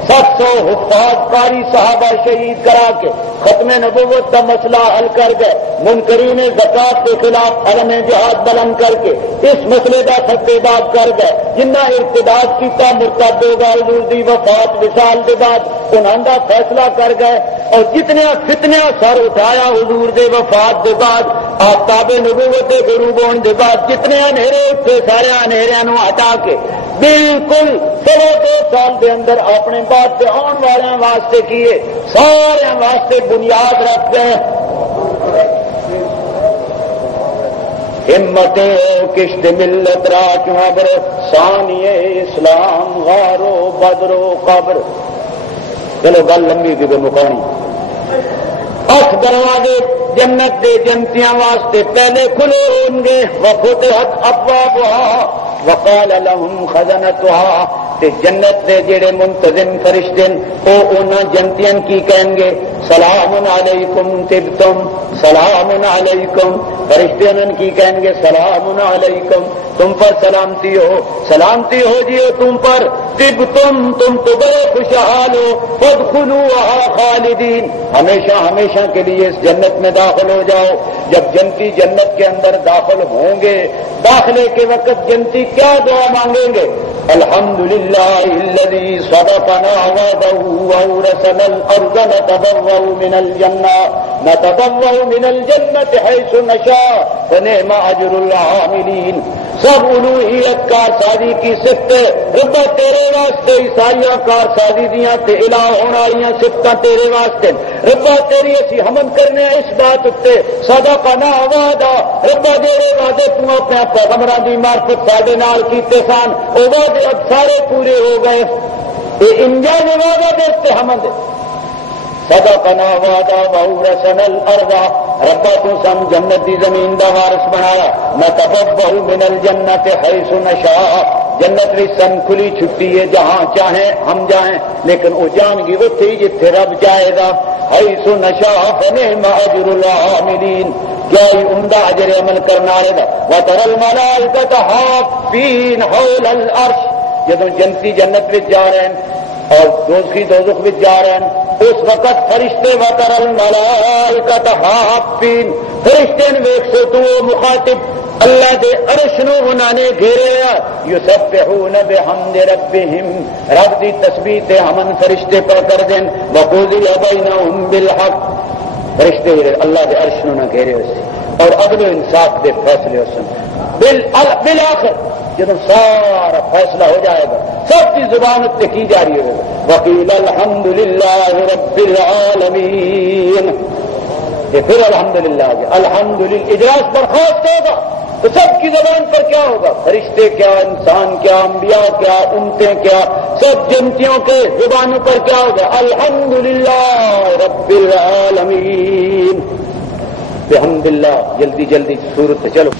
700 حفاظ قاری صحابہ شہید کرا کے ختم نبوت کا مسئلہ حل کر گئے منکرین زکات کے خلاف علم جہاد بلند کر کے اس مسئلے کا فتویٰ کر گئے جنہ ارتداد کیتا مرتد ہو گئے حضور دی وفات وصال کے بعد انہوں کا فیصلہ کر گئے اور جتنے فتنے سر اٹھایا حضور دے وفات کے بعد آفتاب نبوت غروب ہونے کے بعد جتنے انہیرے اٹھے سارے انہیروں ہٹا کے بالکل 2 سال کے اندر اپنے بات سے آن والوں واسطے کیے سارے واسطے بنیاد رکھ گئے ہمت کشت ملت راج ابر ثانی اسلام غارو بدرو قبر چلو گل لمبی کی مکانی 8 دروازے جنت دے جنتیاں واسطے پہلے کھلے ہوں گے وفتحت ابوابها وقال لهم خزنتها تے جنت دے جڑے منتظم فرشتے او انہاں جنتیاں کی کہیں گے سلام علیکم طبتم سلام علیکم فرشتے انہاں کی کہیں گے سلام علیکم تم پر سلامتی ہو جیو تم پر طبتم تم تو بڑے خوشحال ہو فادخلوها خالدین ہمیشہ کے لیے اس جنت میں داخل ہو جاؤ جب جنتی جنت کے اندر داخل ہوں گے داخلے کے وقت جنتی کیا دعا مانگیں گے الحمدللہ لله الذي صدقنا وعده وأورثنا الأرض نتبوأ من الجنة حيث نشاء فنعم أجر العاملين. سب الوہیت کارسازی کی صفت ربا تیرے واسطے عیسائیاں کارسازی دیاں تے الہ ہونا آئیاں صفتاں تیرے واسطے ربا تیری اسی حمد کرنے اس بات اتے صدقنا وعدہ ربا جیڑے وعدے تو اپنے پیغمبراں دی معرفت ساڈے نال کیتے سن او وعدے اب سارے پورے ہو گئے. اے انجاز وعدہ دے تے حمد صدقنا وعدہ وأورثنا الأرض ربا تو سن جنت دی زمین دا وارث بنایا. نتبوأ من الجنت حیث نشاء جنت بھی سن کھلی چھٹی ہے جہاں چاہیں ہم جائیں لیکن وہ جان گی اتھی جتھے رب جائے گا. حیث نشاء فنعم اجر العاملین کیا ہی عمدہ اجر عمل کرنا رہے گا. وترى الملائکۃ حافین حول العرش جدوں جنتی جنت وچ جا رہے ہیں اور دوزخی دوزخ وچ جا رہے ہیں اس وقت فرشتے وترى الملائکۃ حافین فرشتے نے ویکھ سو تو مخاطب اللہ دے عرش نو انہاں نے گھیریا. یسبحون بحمد ربہم رب دی تسبیح تے ہمن فرشتے پر کر دیں. وقضی بینہم بالحق فرشتے اللہ دے عرش نو نہ گھیرے ہوئے اور عدل و انصاف دے فیصلے ہوسن. بالآخر جب سارا فیصلہ ہو جائے گا سب کی زبان اتنے کی جاری ہوگا. وقیل الحمدللہ رب العالمین یہ پھر الحمدللہ الحمدللہ اجلاس برخاست ہوگا تو سب کی زبان پر کیا ہوگا فرشتے کیا انسان کیا انبیاء کیا امتیں کیا سب جنتیوں کے زبانوں پر کیا ہوگا الحمدللہ رب العالمین. بحمد اللہ. جلدی جلدی سورت چلو.